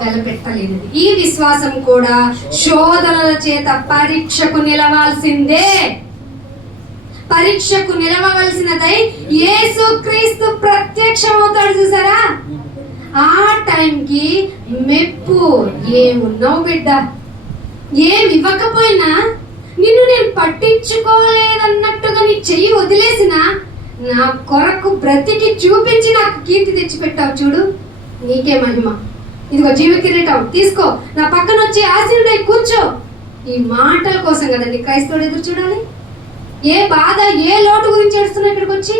వెలపెట్టలేనిది. ఈ విశ్వాసం కూడా శోధనల చేత పరీక్షకు నిలవాల్సిందే. పరీక్షకు నిలవవలసినదై యేసుక్రీస్తు ప్రత్యక్షమవుతాడు. చూసారా? ఆ టైంకి మెప్పు ఏమున్నావు బిడ్డ, ఏమి ఇవ్వకపోయినా నిన్ను నేను పట్టించుకోలేదన్నట్టుగా నీ చెయ్యి వదిలేసిన నా కొరకు బ్రతికి చూపించి నాకు కీర్తి తెచ్చిపెట్టావు చూడు, నీకే మహిమ. ఇదిగో జీవ కిరీటం తీసుకో, నా పక్కన వచ్చి ఆశీర్వదై కూర్చో. ఈ మాటల కోసం కదండి క్రైస్తవుడు ఎదురు చూడాలి. ఏ బాధ, ఏ లోటు గురించి ఏడుస్తున్నా ఇక్కడికి వచ్చి?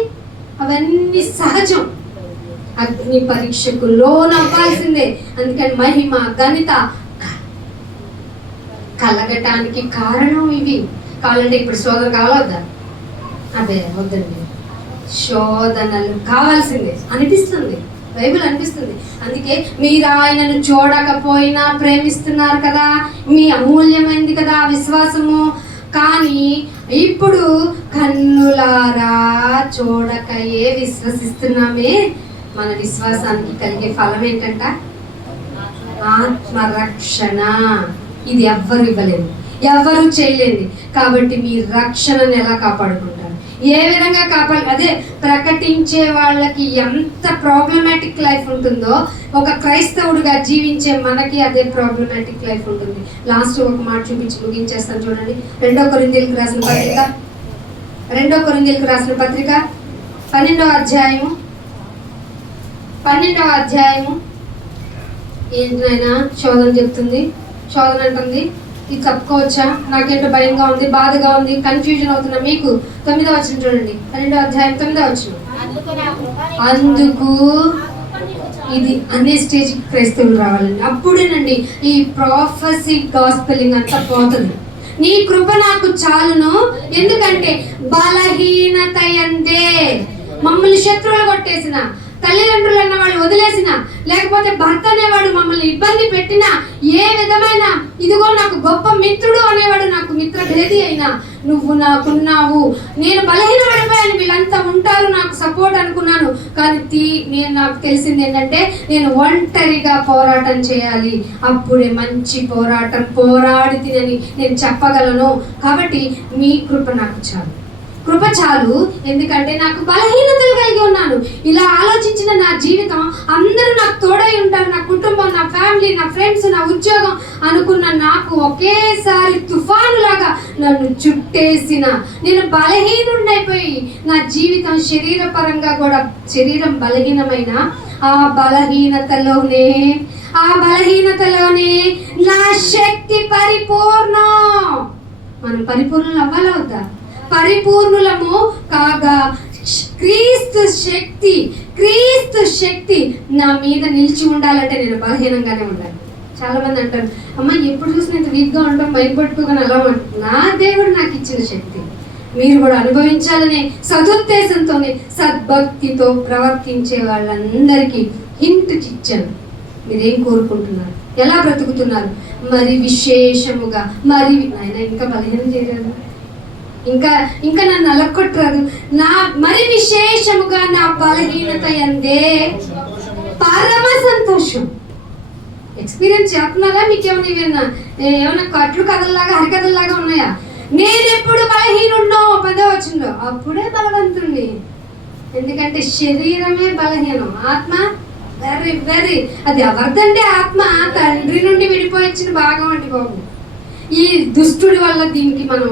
అవన్నీ సహజం. అగ్ని పరీక్షకు లోనవ్వాల్సిందే. అందుకని మహిమ, ఘనత కలగటానికి కారణం ఇవి. కావాలంటే ఇప్పుడు శోధన కావాలొద్దా? అదే వద్దండి, శోధనలు కావాల్సిందే అనిపిస్తుంది, బైబిల్ అనిపిస్తుంది. అందుకే మీరు ఆయనను చూడకపోయినా ప్రేమిస్తున్నారు కదా, మీ అమూల్యమైంది కదా విశ్వాసము. కానీ ఇప్పుడు కన్నులారా చూడకయే విశ్వసిస్తున్నామే. మన విశ్వాసానికి కలిగే ఫలం ఏంటంట? ఆత్మరక్షణ. ఇది ఎవ్వరు ఇవ్వలేదు, ఎవ్వరు చేయలేదు. కాబట్టి మీ రక్షణను ఎలా కాపాడుకుంటారు? ఏ విధంగా అదే ప్రకటించే వాళ్ళకి ఎంత ప్రాబ్లమాటిక్ లైఫ్ ఉంటుందో ఒక క్రైస్తవుడిగా జీవించే మనకి అదే ప్రాబ్లమాటిక్ లైఫ్ ఉంటుంది. లాస్ట్ ఒక మాట చూపించి ముగించేస్తాను చూడండి. 2 కొరింథీయులకు రాసిన పత్రిక 12వ అధ్యాయము ఏంటైనా శోధన చెప్తుంది. శోధన అంటుంది, ఇది తప్పుకోవచ్చా, నాకేంటో భయంగా ఉంది, బాధగా ఉంది, కన్ఫ్యూజన్ అవుతున్నా. మీకు 9వ వచనం చూడండి, 12వ అధ్యాయం 9వ వచనం. అందుకు ఇది అనే స్టేజ్కి క్రైస్తవులు రావాలండి. అప్పుడేనండి ఈ ప్రాఫెసీ గాస్పెలింగ్ అంతా పోతుంది. నీ కృప నాకు చాలును, ఎందుకంటే బలహీనత యందే మమ్మల్ని శత్రువులు కొట్టేసిన, తల్లిదండ్రులు అన్న వాళ్ళు వదిలేసిన, లేకపోతే భర్త అనేవాడు మమ్మల్ని ఇబ్బంది పెట్టినా, ఏ విధమైన ఇదిగో నాకు గొప్ప మిత్రుడు అనేవాడు నాకు మిత్ర భేది అయినా, నువ్వు నాకున్నావు. నేను బలహీన పడిపోయాను, వీళ్ళంతా ఉంటారు నాకు సపోర్ట్ అనుకున్నాను. కానీ నాకు తెలిసింది ఏంటంటే నేను ఒంటరిగా పోరాటం చేయాలి, అప్పుడే మంచి పోరాడి తినని నేను చెప్పగలను. కాబట్టి మీ కృప నాకు చాలు, కృప చాలు. ఎందుకంటే నాకు బలహీనతలు కలిగి ఉన్నాను. ఇలా ఆలోచించిన నా జీవితం అందరూ నాకు తోడై ఉంటారు, నా కుటుంబం, నా ఫ్యామిలీ, నా ఫ్రెండ్స్, నా ఉద్యోగం అనుకున్న నాకు ఒకేసారి తుఫాను లాగా నన్ను చుట్టేసిన నేను బలహీనుడినైపోయి నా జీవితం శరీరపరంగా కూడా శరీరం బలహీనమైన ఆ బలహీనతలోనే నా శక్తి పరిపూర్ణం. మనం పరిపూర్ణులు అవ్వాలవుతా, పరిపూర్ణులము కాగా క్రీస్తు శక్తి నా మీద నిలిచి ఉండాలంటే నేను బలహీనంగానే ఉండాలి. చాలా మంది అంటారు, అమ్మ ఎప్పుడు చూసినా ఇంత వీక్గా ఉంటాం, మైండ్ పట్టుకోగానే అలా ఉంటుంది. నా దేవుడు నాకు ఇచ్చిన శక్తి మీరు కూడా అనుభవించాలనే సదుద్దేశంతోనే సద్భక్తితో ప్రవర్తించే వాళ్ళందరికీ హింట్ ఇచ్చాను. మీరేం కోరుకుంటున్నారు, ఎలా బ్రతుకుతున్నారు, మరి విశేషముగా మరి ఆయన ఇంకా బలహీనం చేయలేదు, ఇంకా నన్ను అలక్కొట్టరాదు. మరి విశేషముగా నా బలహీనత యందే పరమ సంతోషం. ఎక్స్పీరియన్స్ చేస్తున్నారా? మీకు ఏమైనా కట్లు కథల్లాగా హరికథల్లాగా ఉన్నాయా? నేనెప్పుడు బలహీనున్నో 10వ వచనంలో అప్పుడే బలవంతుణ్ణి. ఎందుకంటే శరీరమే బలహీనం, ఆత్మ వెరీ అది ఎవరిదంటే ఆత్మ తండ్రి నుండి విడిపోయి వచ్చిన భాగం అండి బాబు. ఈ దుష్టుడి వల్ల దీనికి మనం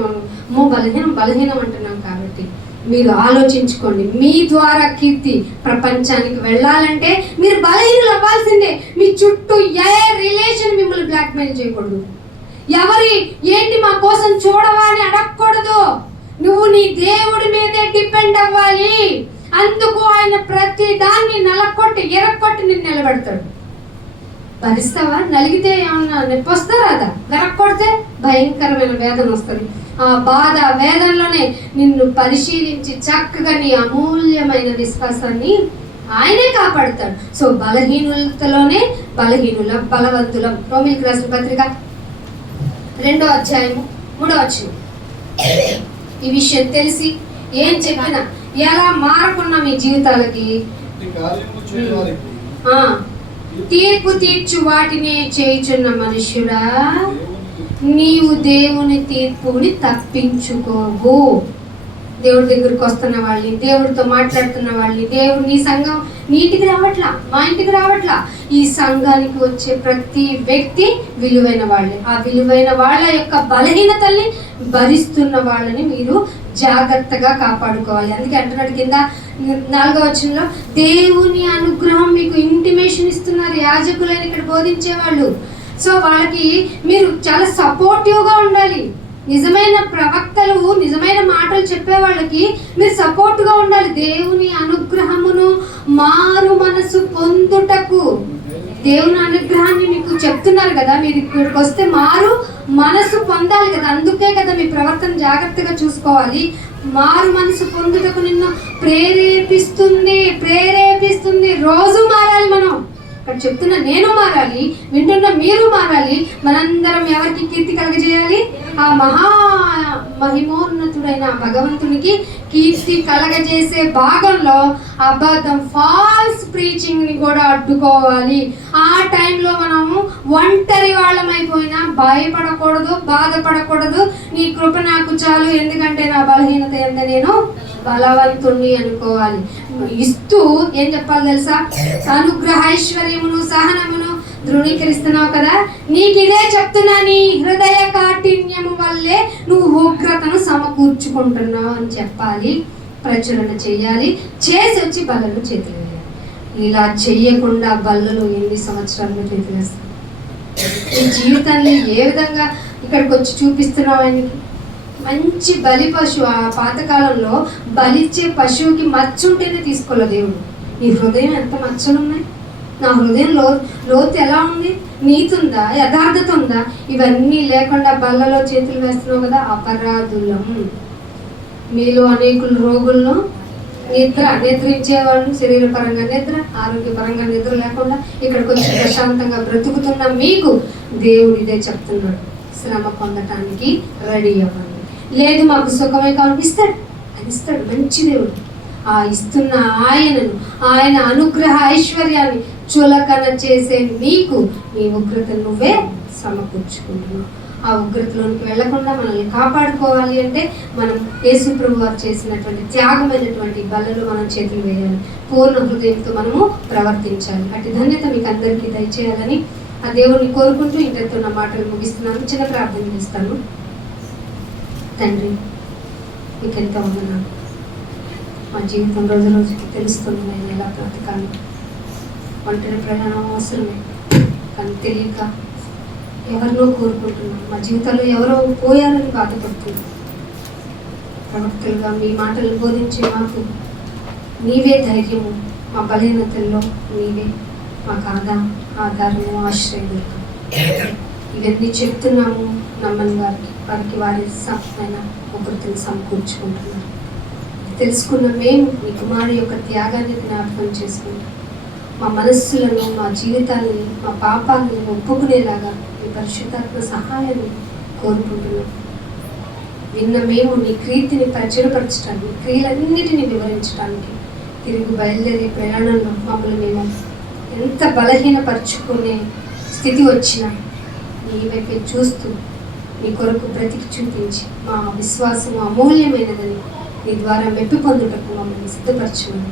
బలహీనం అంటున్నాం. కాబట్టి మీరు ఆలోచించుకోండి, మీ ద్వారా కీర్తి ప్రపంచానికి వెళ్ళాలంటే మీరు బలహీనులు అవ్వాల్సిందే. మీ చుట్టూ ఏ రిలేషన్ మిమ్మల్ని బ్లాక్మెయిల్ చేయకూడదు, ఏంటి మా కోసం చూడవా అని అడగకూడదు. నువ్వు నీ దేవుడి మీదే డిపెండ్ అవ్వాలి. అందుకు ఆయన ప్రతి దాన్ని ఎరక్కొట్టి నిన్ను నిలబెడతాడు. భరిస్తావా? నలిగితే ఏమన్నా నొప్పి వస్తా రాదా? వెరక్కొడితే భయంకరమైన వేదన వస్తుంది. ఆ బాధ వేదనలోనే నిన్ను పరిశీలించి చక్కగా నీ అమూల్యమైన విశ్వాసాన్ని ఆయనే కాపాడుతాడు. సో బలహీనతలోనే బలవంతులం. రోమీయులకు రాసిన పత్రిక 2వ అధ్యాయము 3వ వచనం. ఈ విషయం తెలిసి ఏం చెప్పినా ఎలా మారకున్నా మీ జీవితాలకి తీర్పు తీర్చు వాటినే చేయుచున్న మనుష్యుడా, నీవు దేవుని తీర్పుని తప్పించుకోవు. దేవుడి దగ్గరికి వస్తున్న వాళ్ళని, దేవుడితో మాట్లాడుతున్న వాళ్ళని, దేవుడు నీ సంఘం నీటికి రావట్లా, మా ఇంటికి రావట్లా. ఈ సంఘానికి వచ్చే ప్రతి వ్యక్తి విలువైన వాళ్ళే. ఆ విలువైన వాళ్ళ యొక్క బలహీనతల్ని భరిస్తున్న వాళ్ళని మీరు జాగ్రత్తగా కాపాడుకోవాలి. అందుకే అంటున్నాడు కింద 4వ వచనంలో, దేవుని అనుగ్రహం మీకు ఇంటిమేషన్ ఇస్తున్నారు యాజకులని ఇక్కడ బోధించే వాళ్ళు. సో వాళ్ళకి మీరు చాలా సపోర్టివ్గా ఉండాలి. నిజమైన ప్రవక్తలు, నిజమైన మాటలు చెప్పే వాళ్ళకి మీరు సపోర్ట్గా ఉండాలి. దేవుని అనుగ్రహమును మారు మనసు పొందుటకు, దేవుని అనుగ్రహాన్ని మీకు చెప్తున్నారు కదా, మీరు ఇక్కడికి వస్తే మారు మనసు పొందాలి కదా. అందుకే కదా మీ ప్రవర్తన జాగ్రత్తగా చూసుకోవాలి. మారు మనసు పొందుటకు నిన్ను ప్రేరేపిస్తుంది. రోజు మారాలి. మనం ఇక్కడ చెప్తున్నా నేను మారాలి, వింటున్న మీరు మారాలి. మనందరం ఎవరికి కీర్తి కలగజేయాలి? ఆ మహిమోన్నతుడైన భగవంతునికి కీర్తి కలగజేసే భాగంలో అబద్ధం, ఫాల్స్ ప్రీచింగ్ ని కూడా అడ్డుకోవాలి. ఆ టైంలో మనము ఒంటరి వాళ్ళమైపోయినా భయపడకూడదు, బాధపడకూడదు. నీ కృప నాకు చాలు, ఎందుకంటే నా బలహీనత ఎంత నేను బలవంతుణ్ణి అనుకోవాలి. ఇస్తూ ఏం చెప్పాలి తెలుసా? అనుగ్రహ ఐశ్వర్యమును సహనమును ధృవీకరిస్తున్నావు కదా, నీకు ఇదే చెప్తున్నా, నీ హృదయ కాఠిన్యము వల్లే నువ్వు ఉగ్రతను సమకూర్చుకుంటున్నావు అని చెప్పాలి. ప్రచురణ చేయాలి. చేసి వచ్చి బల్లలు చేతులు వేయాలి. ఇలా చెయ్యకుండా బల్లలు ఎన్ని సంవత్సరాల్లో చేతులు వేస్తాం? ఈ జీవితాన్ని ఏ విధంగా ఇక్కడికి వచ్చి చూపిస్తున్నావు? ఆయనకి మంచి బలి పశువు. ఆ పాతకాలంలో బలిచ్చే పశువుకి మచ్చ ఉంటేనే తీసుకోలే దేవుడు. నీ హృదయం ఎంత మచ్చలు ఉన్నాయి? నా హృదయంలో లోతు ఎలా ఉంది? నీతి ఉందా? యథార్థత ఉందా? ఇవన్నీ లేకుండా బల్లలో చేతులు వేస్తున్నావు కదా. అపరాధులం. మీలో అనేకులు రోగులను నిద్రించేవాళ్ళు, శరీరపరంగా నిద్ర, ఆరోగ్యపరంగా నిద్ర లేకుండా ఇక్కడికి వచ్చి ప్రశాంతంగా బ్రతుకుతున్న మీకు దేవుడు ఇదే చెప్తున్నాడు, శ్రమ పొందటానికి రెడీ అవ్వండి. లేదు మాకు సుఖమే కావాలి, ఇస్తాడు. అది ఇస్తాడు. మంచి దేవుడు. ఆ ఇస్తున్న ఆయనను, ఆయన అనుగ్రహ ఐశ్వర్యాన్ని చులకన చేసే నీకు నీ ఉగ్రతను నువ్వే సమకూర్చుకుంటున్నావు. ఆ ఉగ్రతలోనికి వెళ్లకుండా మనల్ని కాపాడుకోవాలి అంటే మనం యేసు ప్రభు వారు చేసినటువంటి త్యాగమైనటువంటి బలలో మనం చేతులు వేయాలి. పూర్ణ హృదయంతో మనము ప్రవర్తించాలి. అటు ధన్యత మీకు అందరికీ దయచేయాలని ఆ దేవుడిని కోరుకుంటూ ఇంతటితో నా మాటలు ముగిస్తున్నాను. చిన్న ప్రార్థన చేస్తాను. తండ్రి, మీకు ఎంత వందనాలు. మా జీవితం రోజు రోజుకి తెలుస్తుంది నేను ఎలా బ్రతకాలి. ఒంటరి ప్రయాణం అవసరమే, కానీ తెలియక ఎవరినో కోరుకుంటున్నాను. మా జీవితంలో ఎవరో పోయారని బాధపడుతున్నాను. ప్రవక్తలుగా మీ మాటలు బోధించే మాకు నీవే ధైర్యము, మా బలహీనతల్లో నీవే మాకు ఆధారము, ఆశ్రయం. ఇవన్నీ చెప్తున్నాము నమ్మని వారికి వారి సమైన ఒకరిని సమకూర్చుకుంటున్నాను. తెలుసుకున్న మేము మీ కుమారు యొక్క త్యాగాన్ని జ్ఞాపకం చేసుకుంటాం. మా మనస్సులను, మా జీవితాన్ని, మా పాపాలను ఒప్పుకునేలాగా మీ పరిశుద్ధాత్మ సహాయాన్ని కోరుకుంటున్నాం. విన్న మేము నీ కీర్తిని ప్రచురపరచడానికి, క్రియలన్నిటిని వివరించడానికి తిరిగి బయలుదేరే ప్రయాణంలో మమ్మల్ని మేము ఎంత బలహీనపరుచుకునే స్థితి వచ్చినా నీ వైపే చూస్తూ నీ కొరకు బ్రతికి చూపించి మా విశ్వాసం అమూల్యమైనదని నీ ద్వారా మెప్పి పొందుటకు మమ్మల్ని సిద్ధపరచమని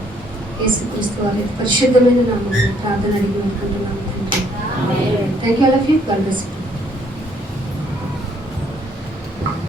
యేసుక్రీస్తు వారి పరిశుద్ధమైన నామములో ప్రార్థన అడిగి అనుకుంటున్నాను. Thank you all of you. God bless you.